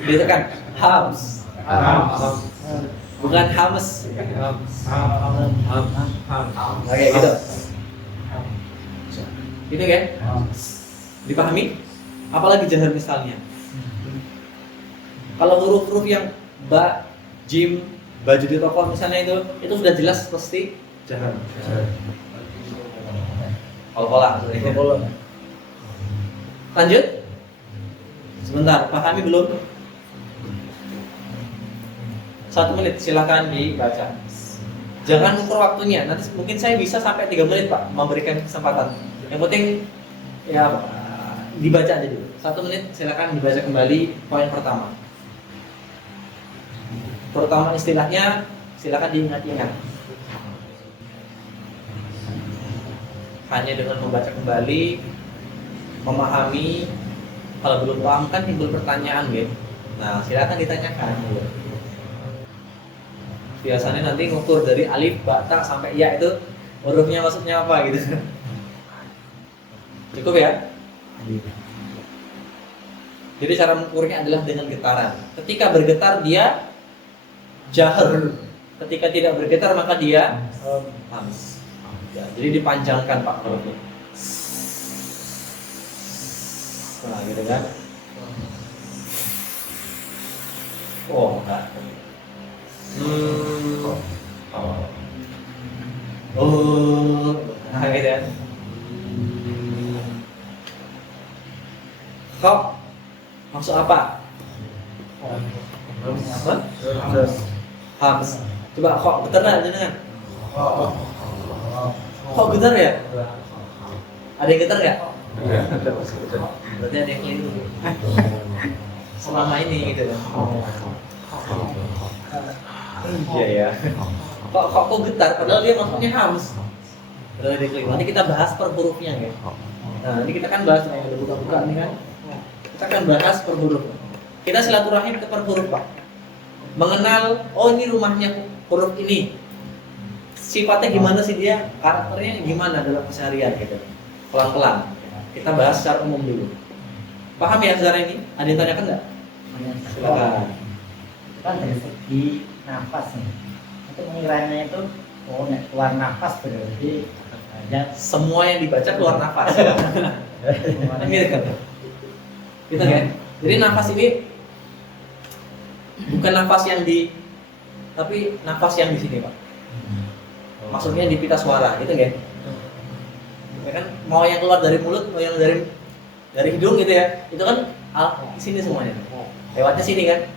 beda kan? Hams, bukan hamas. Oke gitu. Gitu kan? Dipahami? Apalagi jahar misalnya. Kalau huruf-huruf yang ba, jim, baju di toko misalnya itu sudah jelas pasti jahar. Kol-kola. Lanjut. Sebentar, pahami belum? 1 menit silakan dibaca. Jangan ukur waktunya. Nanti mungkin saya bisa sampai 3 menit Pak memberikan kesempatan. Yang penting ya dibaca aja dulu. 1 menit silakan dibaca kembali poin pertama. Terutama istilahnya silakan diingat-ingat. Hanya dengan membaca kembali, memahami. Kalau belum paham kan timbul pertanyaan gitu. Nah silakan ditanyakan. Biasanya nanti ngukur dari alif, ba, ta sampai ya itu hurufnya maksudnya apa gitu. Cukup ya? Jadi cara mengukurnya adalah dengan getaran. Ketika bergetar dia jahar. Ketika tidak bergetar maka dia hams. Ya, jadi dipanjangkan Pak hurufnya. Nah, gitu kan? Oh, enggak. Nah gitu kan. Masuk apa? Hah? Hams. Coba kok getar nggak jenengan? Kok getar ya? Ada yang getar nggak? Berarti ada yang keliru. Selama ini gitu. Iya ya. Kok getar? Padahal dia maksudnya hams. Padahal dia keliru. Nanti kita bahas per hurufnya ya. Nah, nanti kita kan bahas ada buka-buka nih kan. Kita akan bahas per huruf. Kita silaturahim ke per huruf, Pak. Mengenal, oh ini rumahnya huruf ini. Sifatnya gimana sih dia? Karakternya gimana dalam keseharian gitu. Pelan-pelan. Kita bahas secara umum dulu. Paham ya secara ini? Ada yang tanyakan enggak? Silakan. Kan dari segi nafas nih, itu mengiranya itu keluar nafas berarti ada Semua yang dibaca keluar nafas. Gitu kan? Gitu kan? Jadi nafas ini bukan nafas yang di, tapi nafas yang di sini, Pak. Maksudnya di pita suara, gitu kan? Ya kan mau yang keluar dari mulut, mau yang dari hidung gitu ya. Itu kan di sini semuanya. Lewatnya sini kan?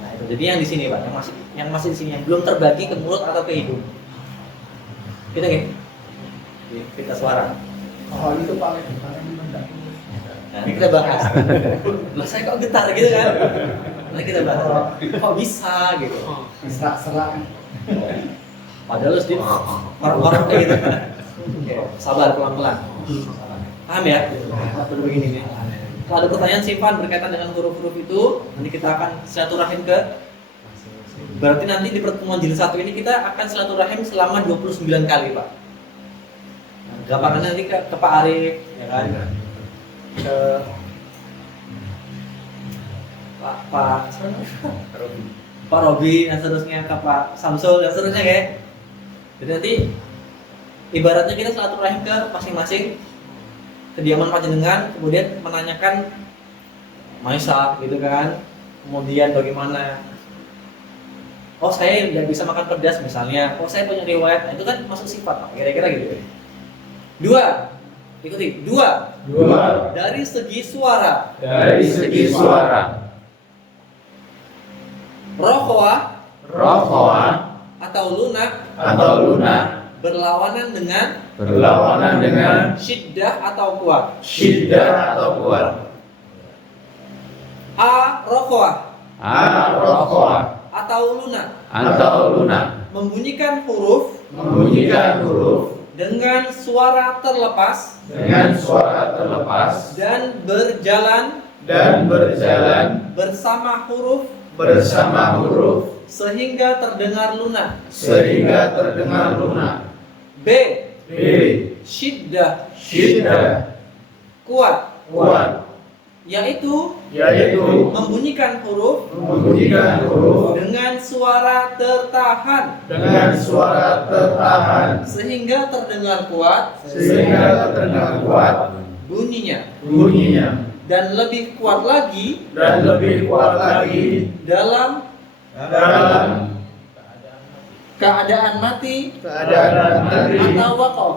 Nah, itu jadi yang di sini, Pak, yang masih di sini, yang belum terbagi ke mulut atau ke hidung. Gitu kan? Di pita suara. Oh itu paling mendaki. Nah, ini kita bahas. Lah saya kok getar gitu kan? Nanti kita bahas. Kok bisa gitu? Serak-serak. Padahal harus di orang-orang kayak gitu. Oke, sabar pelan-pelan. Paham ya? Perlu begini nih. Kalau ada pertanyaan simpan berkaitan dengan huruf-huruf itu, nanti kita akan silaturahim ke. Berarti nanti di pertemuan jilid 1 ini kita akan silaturahim selama 29 kali, Pak. Gampangannya nanti ke Pak Arif, ya kan? Ke Pak Robi, dan seterusnya ke Pak Samsul, dan seterusnya ya. Jadi nanti ibaratnya kita silaturahim ke masing-masing kediaman panjenengan, kemudian menanyakan Maisa gitu kan, kemudian bagaimana, oh saya tidak bisa makan pedas misalnya, oh saya punya riwayat, nah, itu kan masuk sifat, kira-kira gitu. Dua, ikuti, dua. Dari segi suara, rokhwa atau lunak berlawanan dengan syiddah atau kuat. A rokhwa atau lunak membunyikan huruf dengan suara terlepas dan berjalan bersama huruf sehingga terdengar lunak. B. Syiddah kuat, yaitu membunyikan huruf dengan suara tertahan sehingga terdengar kuat bunyinya, dan lebih kuat lagi dalam keadaan mati atau waqaf.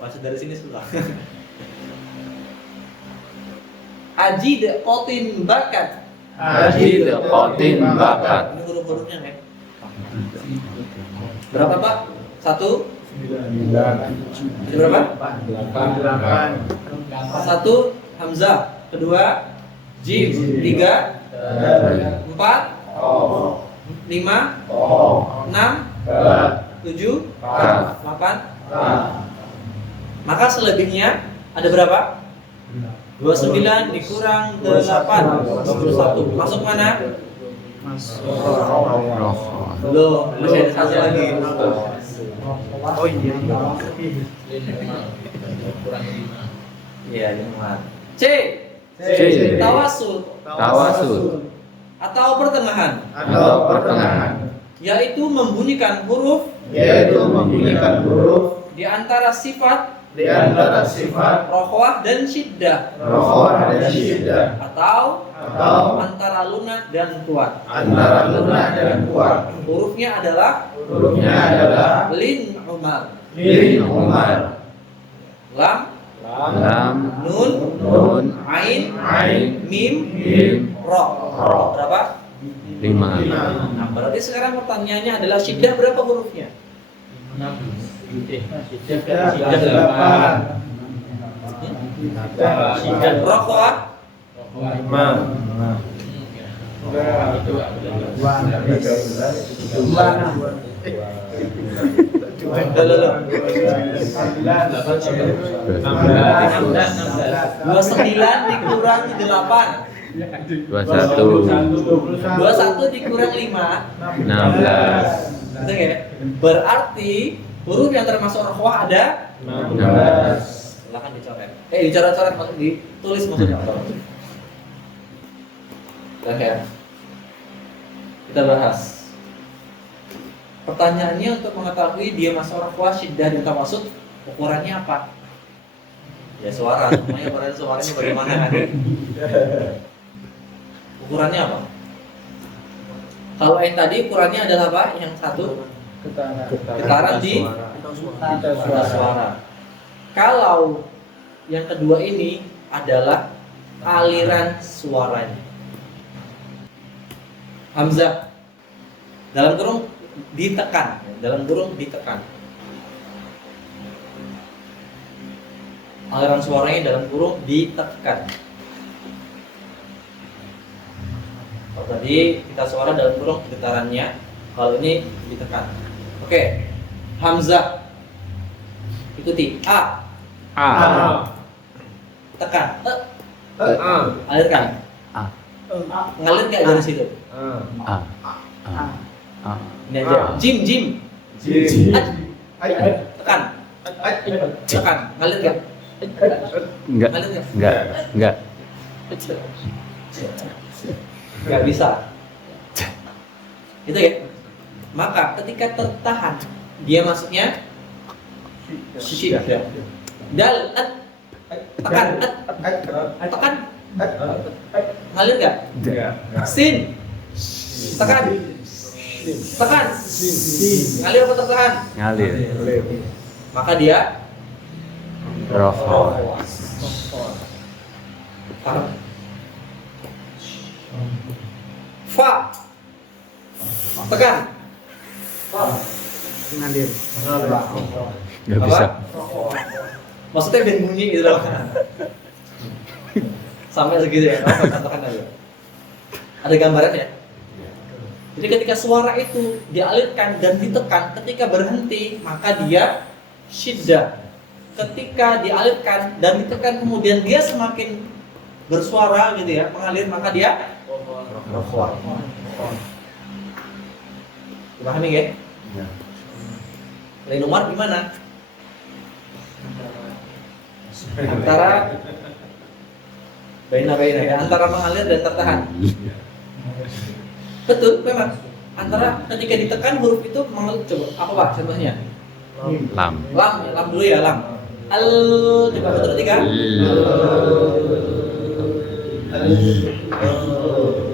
Masuk dari sini susah. Ajid qotin bakat. Ini huruf-hurufnya kan? Berapa, Pak? 1 berapa? 1 hamzah, kedua jim, 3 4 5 6 7 8. Maka selebihnya ada berapa? 29 dikurang 8 21. Masuk mana? Belum, masih ada satu lagi. Oh iya. Iya, lima. C. Tawasul atau pertengahan. Yaitu membunyikan huruf di antara sifat rokhwah dan syiddah atau antara lunak dan kuat. Hurufnya adalah lin umar, lam lam, nun, ain, mim, ro. Berapa? 5. Nah, berarti sekarang pertanyaannya adalah syiddah berapa hurufnya? 6. Syiddah 8. Rokoah 29 dikurangi 8. 21 dikurang 5. 16. Betul ya? Berarti huruf yang termasuk rokoah ada 16. silakan dicoret. Dicoret-coret maksud ditulis maksudnya. Oke ya. Kita bahas. Pertanyaannya untuk mengetahui dia masuk rokoah syiddah dan tawassut, ukurannya apa? Ya suara, semuanya ukuran suaranya bagaimana kan? Ukurannya apa? Kalau yang tadi ukurannya adalah apa? Yang satu getaran di suara. Kalau yang kedua ini adalah aliran suaranya. Hamzah dalam kurung ditekan, aliran suaranya dalam kurung ditekan. Kalau tadi kita suara dalam kurung getarannya, kalau ini ditekan. Oke, Hamzah ikuti A. Tekan. Alirkan. Ngalir nggak dari situ? Ini aja. Jim. Tekan. Ngalir nggak? Ngalir nggak? Enggak. Nggak bisa. Itu ya. Maka ketika tertahan, dia masuknya syiddah. Dal tekan ngalir nggak? Sin tekan ngalir apa tertahan? Ngalir. Maka dia Roh. fa tekan Ngalir. Enggak bisa. maksudnya ben bunyi gitu loh. Sampai segitu ya, katakan aja. Ada gambarannya. Jadi ketika suara itu dialirkan dan ditekan, ketika berhenti maka dia syiddah. Ketika dialirkan dan ditekan kemudian dia semakin bersuara gitu ya, mengalir, maka dia rokoah. Dipahami ya? Lain Umar gimana? Antara baina ya, antara mengalir dan tertahan. Betul, memang. Antara ketika ditekan huruf itu mengalir. Coba, apa Pak contohnya? Lam. Lam dulu ya, lam. Al, coba satu tiga.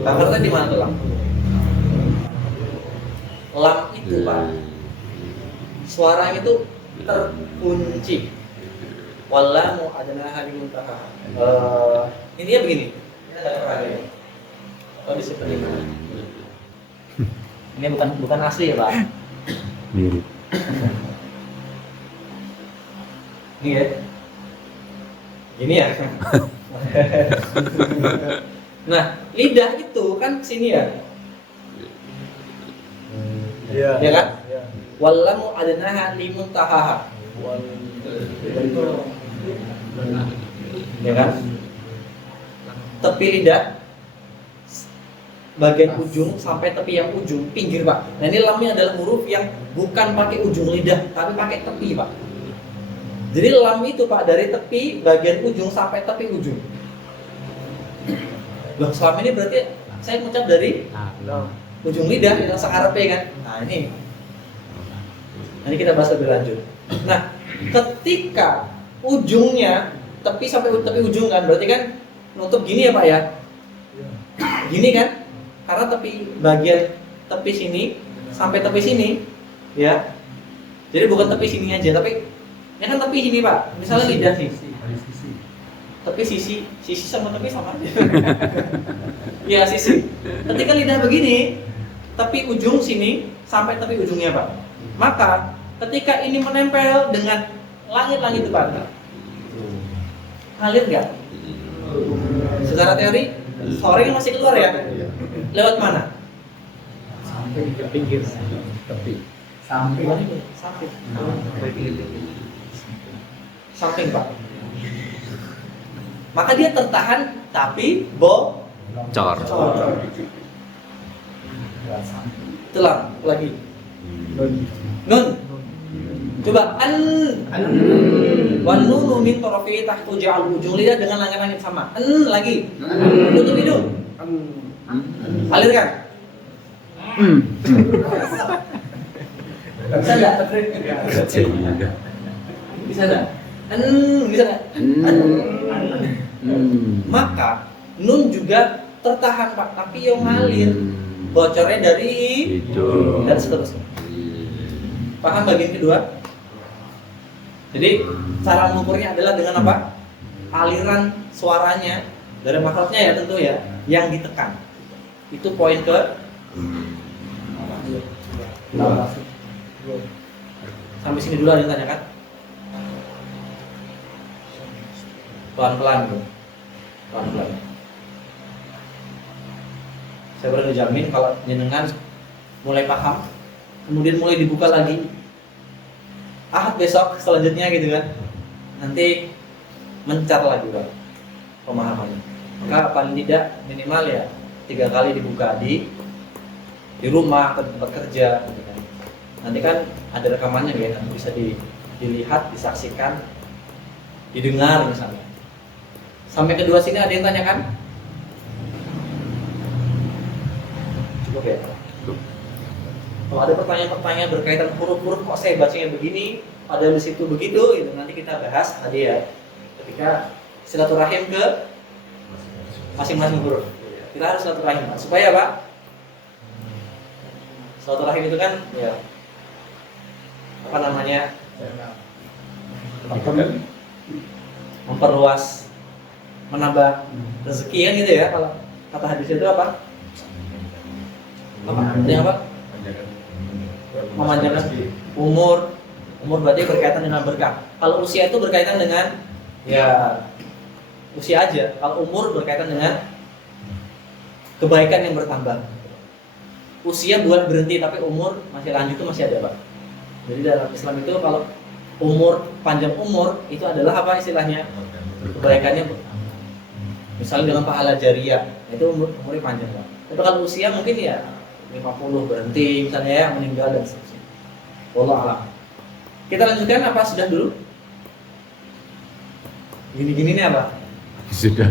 Tanggalnya di mana tuh lam? Lam itu Pak, suaranya itu terkunci. Wallamu adna halimul taha. Intinya begini. Ini ada pertanyaan. Kalau seperti ini. Ini bukan asli ya Pak. Mirip. Ini ya. Ini ya. Nah, lidah itu kan sini ya. Iya. Ya kan? Wallamu adna halimul taha. Ya kan? Tepi lidah bagian ujung sampai tepi yang ujung pinggir Pak. Nah ini lamnya adalah huruf yang bukan pakai ujung lidah tapi pakai tepi Pak. Jadi lam itu Pak dari tepi bagian ujung sampai tepi ujung. Loh selama ini berarti saya mengucap dari ujung lidah yang sekarepe kan. Nah ini kita bahas lebih lanjut. Nah ketika ujungnya tepi sampai tepi ujung kan berarti kan nutup gini ya Pak ya. Gini kan? Karena tepi bagian tepi sini sampai tepi sini ya. Jadi bukan tepi sini aja tapi ini kan tepi sini Pak. Misalnya lidah nih. Tapi sisi sama tepi sama aja. Ya sisi. Ketika lidah begini, tapi ujung sini sampai tepi ujungnya Pak. Maka ketika ini menempel dengan langit-langit depan, ngalir nggak? Secara teori, sore kan masih keluar ya. Lewat mana? Sampai ke pinggir. Tepi. Sampai Samping. Samping Pak. Maka dia tertahan tapi Cor. telang lagi. Nun. Coba an wan nunu min tarafi tahtu ja'al ujung lidah dengan langit-langit sama. An lagi. Tutup hidung. Alirkan. Bisa enggak? Bisa enggak? Bisa enggak? Maka nun juga tertahan Pak, tapi yang ngalir bocornya dari Hidung. dan seterusnya. Paham bagian kedua? Jadi cara mengukurnya adalah dengan apa? Aliran suaranya dari makrotnya ya tentu ya, yang ditekan. Itu poin ke sampai sini dulu ada yang tanyakan? Pelan-pelan bro, pelan-pelan. Saya berani jamin kalau jenengan mulai paham, kemudian mulai dibuka lagi, Ahad besok selanjutnya gitu kan, nanti mencar lagi bro pemahamannya. Maka paling tidak minimal ya 3 kali dibuka di rumah atau di tempat kerja gitu kan. Nanti kan ada rekamannya ya, nanti bisa dilihat, disaksikan, didengar misalnya. Sampai kedua sini ada yang tanyakan? Cukup ya? Kalau ada pertanyaan-pertanyaan berkaitan huruf-huruf kok saya bacanya begini, padahal di situ begitu, itu nanti kita bahas tadi ya. Ketika silaturahim ke masing-masing huruf. Kita harus silaturahim, Pak. Supaya apa? Silaturahim itu kan ya apa namanya? Memperluas, menambah rezeki kan gitu ya. Kalau kata hadis itu apa? Ini apa? Memanjangkan umur berarti berkaitan dengan berkah. Kalau usia itu berkaitan dengan ya usia aja. Kalau umur berkaitan dengan kebaikan yang bertambah. Usia bukan berhenti, tapi umur masih lanjut itu masih ada Pak. Jadi dalam Islam itu kalau panjang umur itu adalah apa istilahnya? Kebaikannya bertambah. Misalnya dengan pahala jariah, itu umurnya panjang Pak. Tapi kalau usia mungkin ya 50 berhenti misalnya ya, meninggal dan seterusnya. Wallahu a'lam. Kita lanjutkan apa sudah dulu? Gini-gini nih apa? Sudah.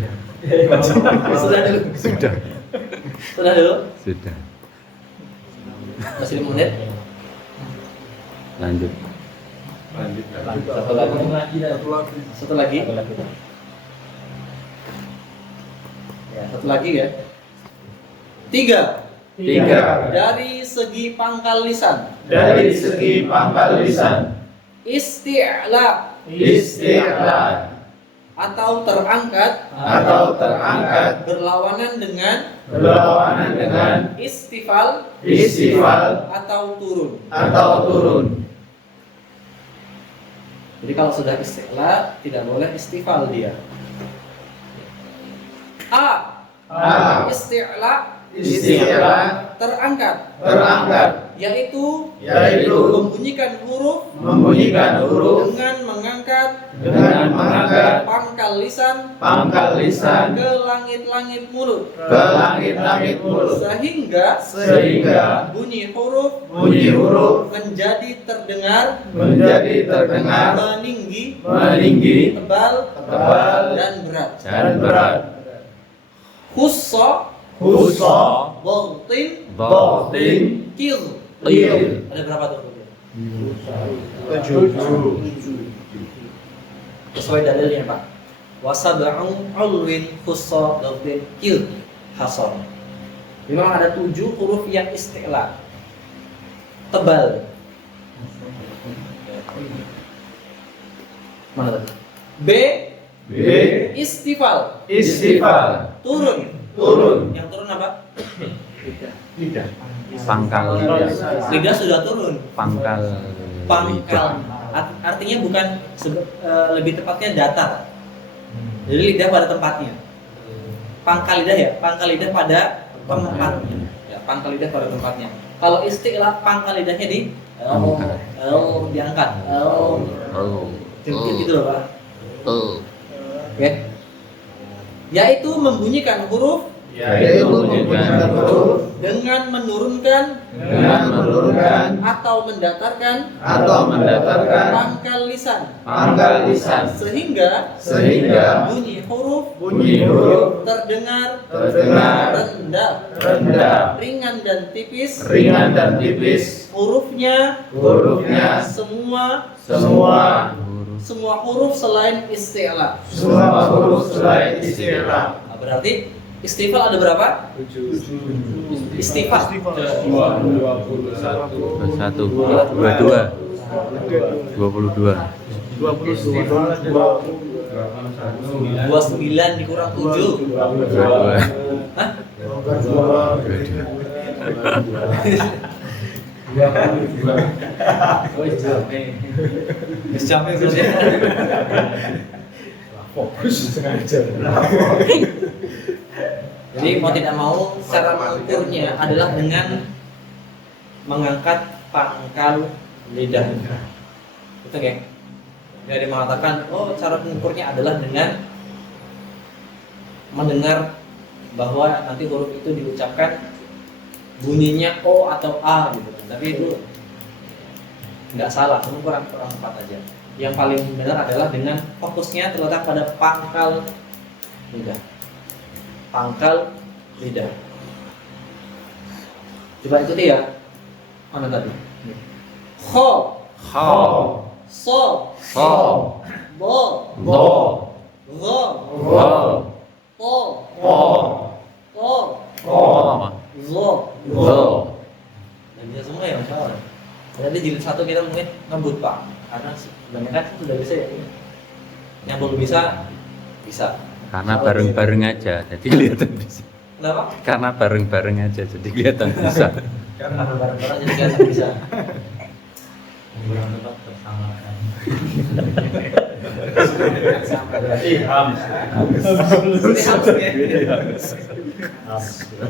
Sudah dulu. Sudah. Sudah dulu. Sudah. Masih 5 menit. Lanjut. Satu lagi. Ya, satu lagi ya. 3. Dari segi pangkal lisan. Dari segi pangkal lisan, Isti'la atau terangkat berlawanan dengan istifal atau turun. Jadi kalau sudah isti'la tidak boleh istifal dia. Isti'la terangkat yaitu membunyikan huruf dengan mengangkat pangkal lisan ke langit-langit mulut sehingga bunyi huruf menjadi terdengar meninggi tebal dan berat. Khussa Boltin Kil. Ada berapa tuh? 7. Sesuai dalilnya Pak. Wasab'u ulwin khussa Boltin Kil Hasan. Memang ada 7 huruf yang isti'la, tebal. Mana tadi? B B. Istifal. Istifal. Turun. Turun. Yang turun apa? Tidak. Pangkal lidah. Lidah sudah turun. Pangkal Pangkal. lidah. Artinya bukan lebih tepatnya datar. Jadi lidah pada tempatnya. Pangkal lidah ya, pangkal lidah pada tempatnya. Ya, pangkal lidah pada tempatnya. Kalau istilah pangkal lidahnya di diangkat. Jengkit gitu loh, Pak. Oke. Yaitu membunyikan huruf Yaitu membunyikan huruf dengan menurunkan atau mendatarkan pangkal lisan sehingga bunyi huruf terdengar rendah, ringan dan tipis. Hurufnya semua huruf selain isti'la. Nah, berarti istifal ada berapa? 7. Istifal 21. 29 dikurang 7. 22. Hah? 22. Wis capek berarti. Fokus sengaja. Jadi mau tidak mau cara mengukurnya adalah dengan mengangkat pangkal lidah. Betul ya? Jadi mengatakan, oh cara mengukurnya adalah dengan mendengar bahwa nanti huruf itu diucapkan bunyinya O atau A gitu. Tapi itu nggak salah, cuma kurang tepat aja. Yang paling benar adalah dengan fokusnya terletak pada pangkal lidah. Pangkal lidah. Coba ikuti ya. Mana tadi? Kho, so, bo, gho, to, zo. Dan bisa semua ya, Masya Allah. Jadi jilid 1 kita mungkin ngebut Pak, karena kebanyakan sudah bisa ya. Yang belum bisa. Karena bareng-bareng aja, jadi kelihatan bisa. Kenapa? Karena bareng-bareng aja, jadi kelihatan bisa. Karena bareng-bareng jadi kelihatan bisa. Bulan tempat bersama.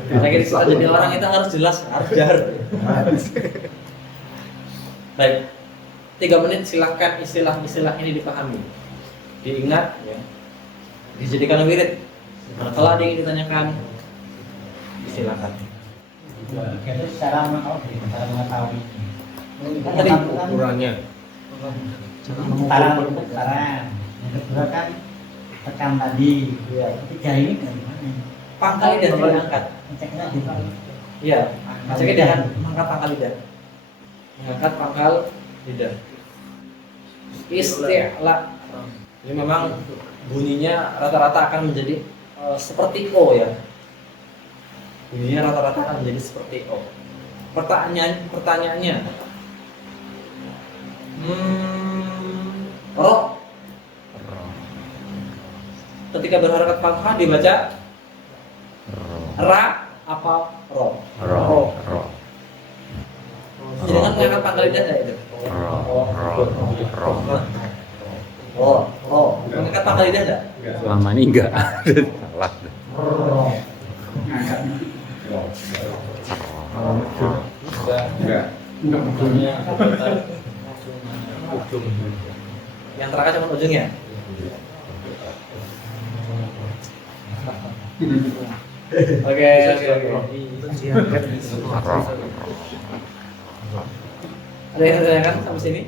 Karena kita jadi orang itu harus jelas, harus jahar. Baik, 3 menit silahkan istilah-istilah ini dipahami, diingat, ya, dijadikan wirid. Kalau ada yang ditanyakan, silakan. Itu cara mengetahui. Kan Tadi Ukurannya. mengutaran putaran. Yang kedua kan tekan tadi. Ketiga ini bagaimana? pangkal lidah diangkat. Ngeceknya di mana? Iya, ngeceknya dengan mengangkat pangkal lidah. Mengangkat pangkal lidah. Isti'la. Ini memang bunyinya rata-rata akan menjadi seperti O ya. Bunyinya rata-rata akan menjadi seperti O. Pertanyaannya, ro. Ketika berharakat fathah dibaca ra apa ro? Jadi kan mengangkat pangkal lidah enggak itu? Ro. Mengangkat pangkal lidah enggak? Selama ini enggak. Salah. Yang terakhir cuma ujungnya. Oke. Ada yang ditanyakan sampai sini?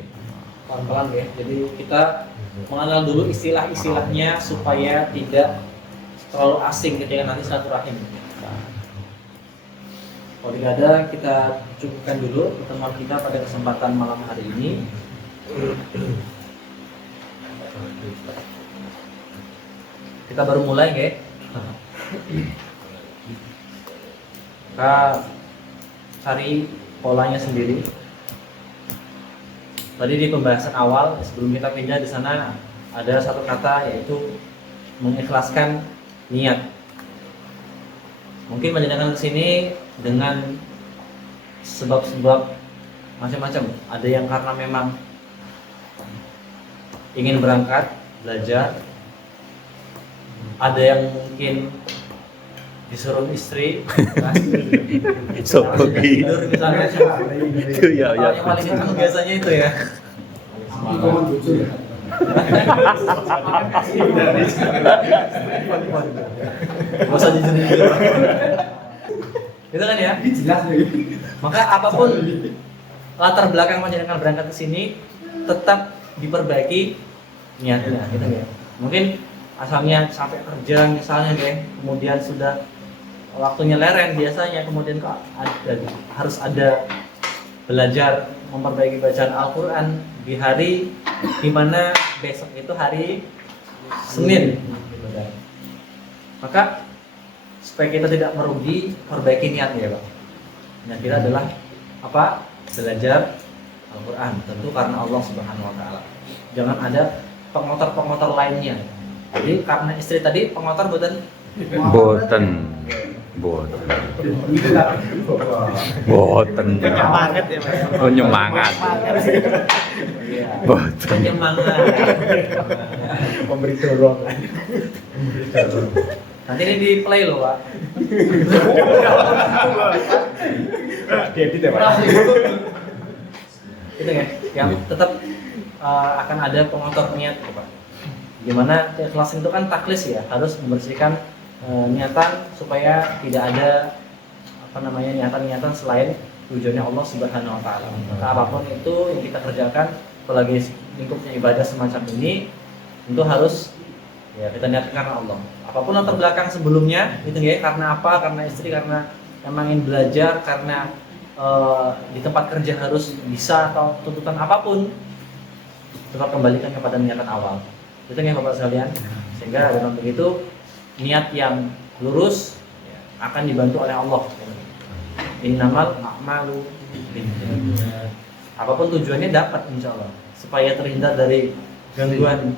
Pelan-pelan ya. Jadi kita mengenal dulu istilah-istilahnya supaya tidak terlalu asing ketika nanti silaturahim. Kalau tidak ada, kita cukupkan dulu pertemuan kita pada kesempatan malam hari ini. Kita baru mulai, guys. Kita cari polanya sendiri. Tadi di pembahasan awal sebelum kita pindah di sana ada satu kata yaitu mengikhlaskan niat. Mungkin menjadikan kesini dengan sebab-sebab macam-macam. Ada yang karena memang ingin berangkat belajar, ada yang mungkin disuruh istri, kan? Sopo ki? Tidur misalnya. Itu ya ya. Yang paling ditunggu biasanya itu ya. Ibu jujur ya. Gak usah jujur-jujur. Gitu kan ya. Jelas nih. Maka apapun latar belakang panjenengan berangkat ke sini, tetap diperbaiki niatnya, gitu ya. Mungkin asalnya sampai kerja misalnya, kemudian sudah waktunya leren biasanya, kemudian kok harus ada belajar memperbaiki bacaan Al-Quran di hari dimana besok itu hari Senin, gitu kan. Maka supaya kita tidak merugi, perbaiki niat ya Pak. Niat kita adalah apa? Belajar Al-Quran, tentu karena Allah Subhanahu Wa Taala. Jangan ada pengotor-pengotor lainnya. Jadi karena istri tadi pengotor boten. Boten Nyemangat ya Mas. Oh nyemangat. Boten. Penyemangat. Pemberi dorongan. Nanti ini di play loh Pak. Diedit ya Pak. Itu ya, yang tetap akan ada pengotor niat gitu, Pak. Gimana keikhlasan itu kan taklis ya, harus membersihkan niatan supaya tidak ada niatan-niatan selain tujuannya Allah Subhanahu Wa Taala. Maka apapun itu yang kita kerjakan, apalagi lingkupnya ibadah semacam ini, tentu harus ya kita niatkan karena Allah. Apapun latar belakang sebelumnya, itu ya karena apa? Karena istri, karena memang ingin belajar, karena di tempat kerja harus bisa atau tuntutan apapun, tetap kembalikan kepada niatan awal. Itu ya Bapak sekalian. Sehingga dengan begitu niat yang lurus akan dibantu oleh Allah. Innamal a'malu binniyat. Apapun tujuannya dapat insya Allah, supaya terhindar dari gangguan,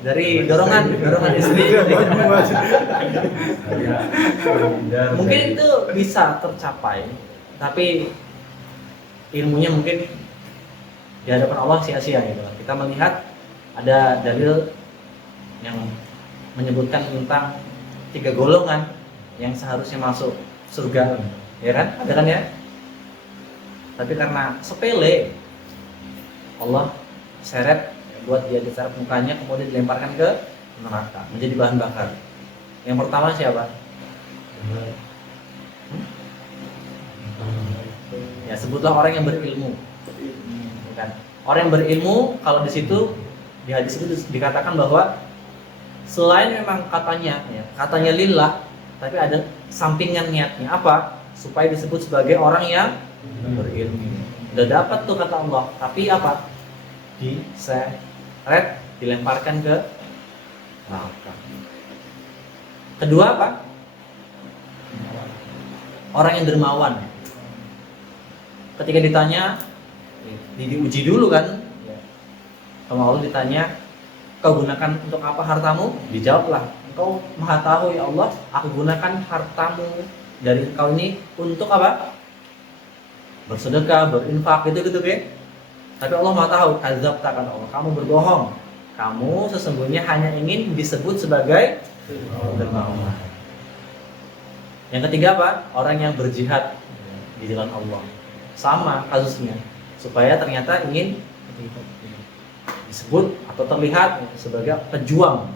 dari dorongan istri. Mungkin itu bisa tercapai, tapi ilmunya mungkin di hadapan Allah sia-sia gitu. Kita melihat ada dalil yang menyebutkan tentang 3 golongan yang seharusnya masuk surga, ya kan? Ada kan ya? Tapi karena sepele, Allah seret buat dia diseret mukanya, kemudian dilemparkan ke neraka menjadi bahan bakar. Yang pertama siapa? Ya sebutlah orang yang berilmu, bukan? Orang yang berilmu, kalau di situ di hadis itu dikatakan bahwa selain memang katanya lillah, tapi ada sampingan niatnya apa? Supaya disebut sebagai orang yang berilmu. Udah dapat tuh kata Allah, tapi apa? Diseret, dilemparkan ke neraka. Kedua apa? Orang yang dermawan. Ketika ditanya, diuji dulu kan? Sama Allah ditanya, kau gunakan untuk apa hartamu? Dijawablah, engkau maha tahu ya Allah, aku gunakan hartamu dari engkau ini untuk apa? Bersedekah, berinfak, gitu-gitu ya. Tapi Allah maha tahu, azab takkan Allah, kamu berbohong. Kamu sesungguhnya hanya ingin disebut sebagai dermawan. Yang ketiga apa? Orang yang berjihad di jalan Allah. Sama kasusnya, supaya ternyata ingin disebut atau terlihat sebagai pejuang.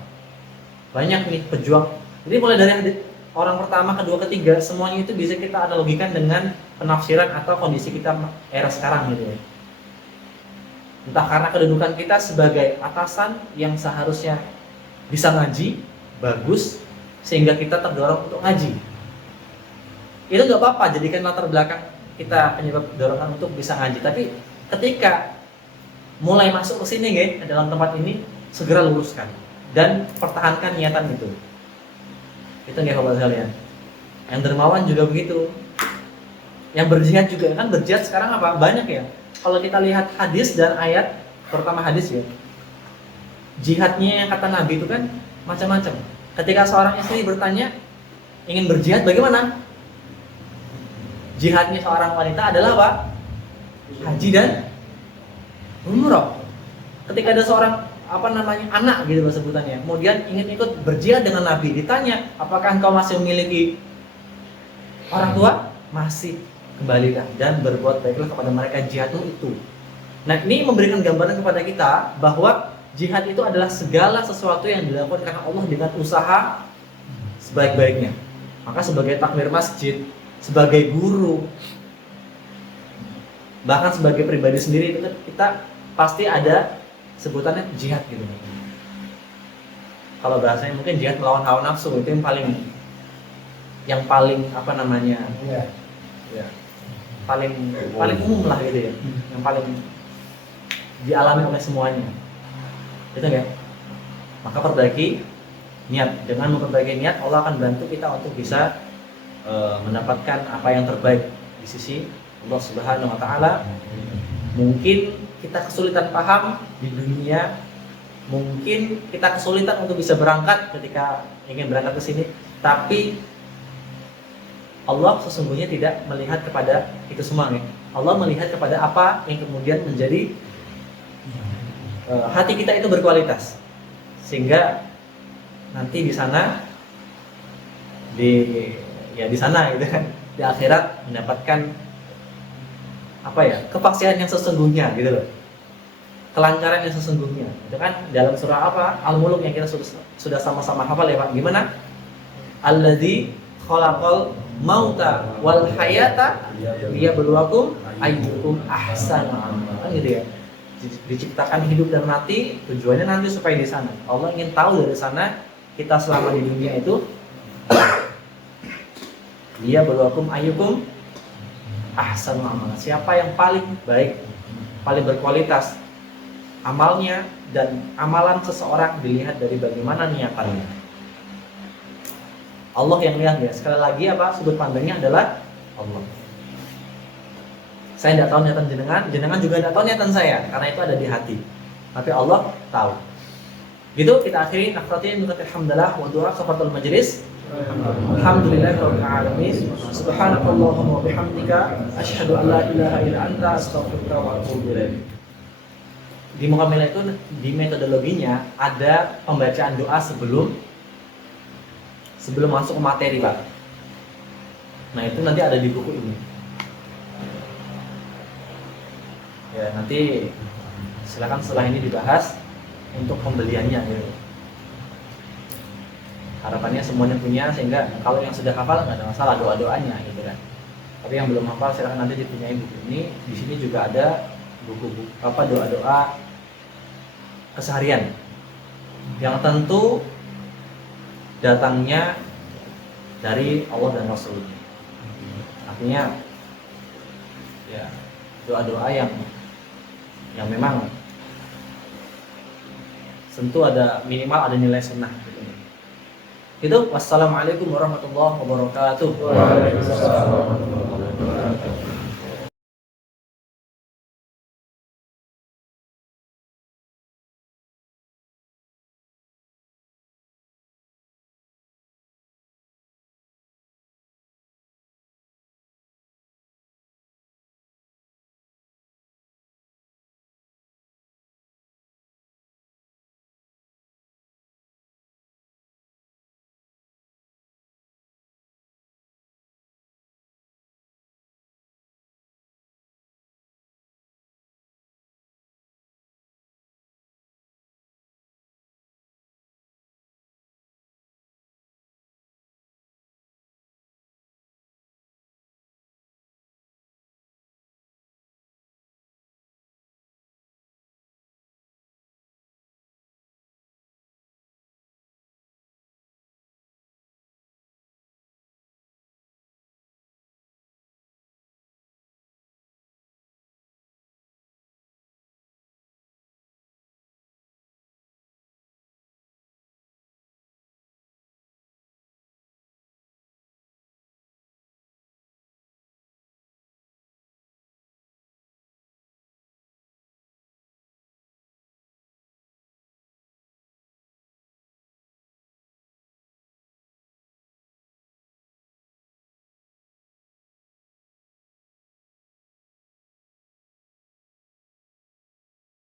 Banyak nih pejuang. Jadi mulai dari orang pertama, kedua, ketiga, semuanya itu bisa kita analogikan dengan penafsiran atau kondisi kita era sekarang gitu ya. Entah karena kedudukan kita sebagai atasan yang seharusnya bisa ngaji, bagus, sehingga kita terdorong untuk ngaji. Itu nggak apa-apa, jadikan latar belakang kita penyebab dorongan untuk bisa ngaji. Tapi ketika mulai masuk ke sini dalam tempat ini, segera luruskan dan pertahankan niatan itu. Itu nggak Bapak sekalian. Yang dermawan juga begitu. Yang berjihad juga kan, berjihad sekarang apa? Banyak ya. Kalau kita lihat hadis dan ayat, terutama hadis ya, jihadnya kata Nabi itu kan macam-macam. Ketika seorang istri bertanya ingin berjihad bagaimana? Jihadnya seorang wanita adalah apa? Haji dan umroh. Ketika ada seorang anak gitu loh sebutannya, kemudian ingin ikut berjihad dengan Nabi, ditanya, apakah engkau masih memiliki orang tua? Masih. Kembalilah dan berbuat baiklah kepada mereka, jihad itu. Nah, ini memberikan gambaran kepada kita bahwa jihad itu adalah segala sesuatu yang dilakukan karena Allah dengan usaha sebaik-baiknya. Maka sebagai takmir masjid, sebagai guru, bahkan sebagai pribadi sendiri, itu kita pasti ada sebutannya jihad gitu. Kalau bahasanya mungkin jihad melawan hawa nafsu, itu yang paling ya, paling umum lah gitu ya, yang paling dialami oleh semuanya, itu ya. Maka perbaiki niat. Dengan memperbaiki niat, Allah akan bantu kita untuk bisa mendapatkan apa yang terbaik di sisi Allah Subhanahu Wa Taala. Mungkin kita kesulitan paham di dunia, mungkin kita kesulitan untuk bisa berangkat ketika ingin berangkat ke sini, tapi Allah sesungguhnya tidak melihat kepada itu semua nih. Allah melihat kepada apa yang kemudian menjadi hati kita itu berkualitas, sehingga nanti di sana di sana gitu kan, di akhirat mendapatkan kepastian yang sesungguhnya gitu loh, kelancaran yang sesungguhnya. Itu kan dalam surah apa? Al-Mulk yang kita sudah sama-sama hafal ya Pak. Gimana? Alladzi khalaqal mauta wal hayata liyabluwakum ayyukum ahsanu amala. Gitu ya. Diciptakan hidup dan mati, tujuannya nanti supaya di sana. Allah ingin tahu dari sana kita selama di dunia itu liyabluwakum ayyukum ahsanu amala. Siapa yang paling baik, paling berkualitas amalnya, dan amalan seseorang dilihat dari bagaimana niatannya. Allah yang lihat ya. Sekali lagi sudut pandangnya adalah Allah. Saya tidak tahu niatan jenengan juga tidak tahu niatan saya, karena itu ada di hati. Tapi Allah tahu. Gitu kita akhiri nafratin alhamdulillah wa doa kafaratul majlis. Alhamdulillahirabbil alamin. Subhanakallahumma wa bihamdika asyhadu an la ilaha illa anta astaghfiruka wa atubu ilaik. Di mukamilah itu di metodologinya ada pembacaan doa sebelum masuk ke materi Pak. Nah itu nanti ada di buku ini. Ya nanti silakan setelah ini dibahas untuk pembeliannya gitu. Harapannya semuanya punya, sehingga kalau yang sudah hafal nggak ada masalah doa-doanya gitu kan. Tapi yang belum hafal silakan nanti dipunyai buku ini. Di sini juga ada buku-buku doa-doa keseharian yang tentu datangnya dari Allah dan Rasulnya. Artinya ya doa-doa yang memang tentu ada minimal ada nilai sunnah gitu. Itu wassalamualaikum warahmatullahi wabarakatuh. Waalaikumsalam.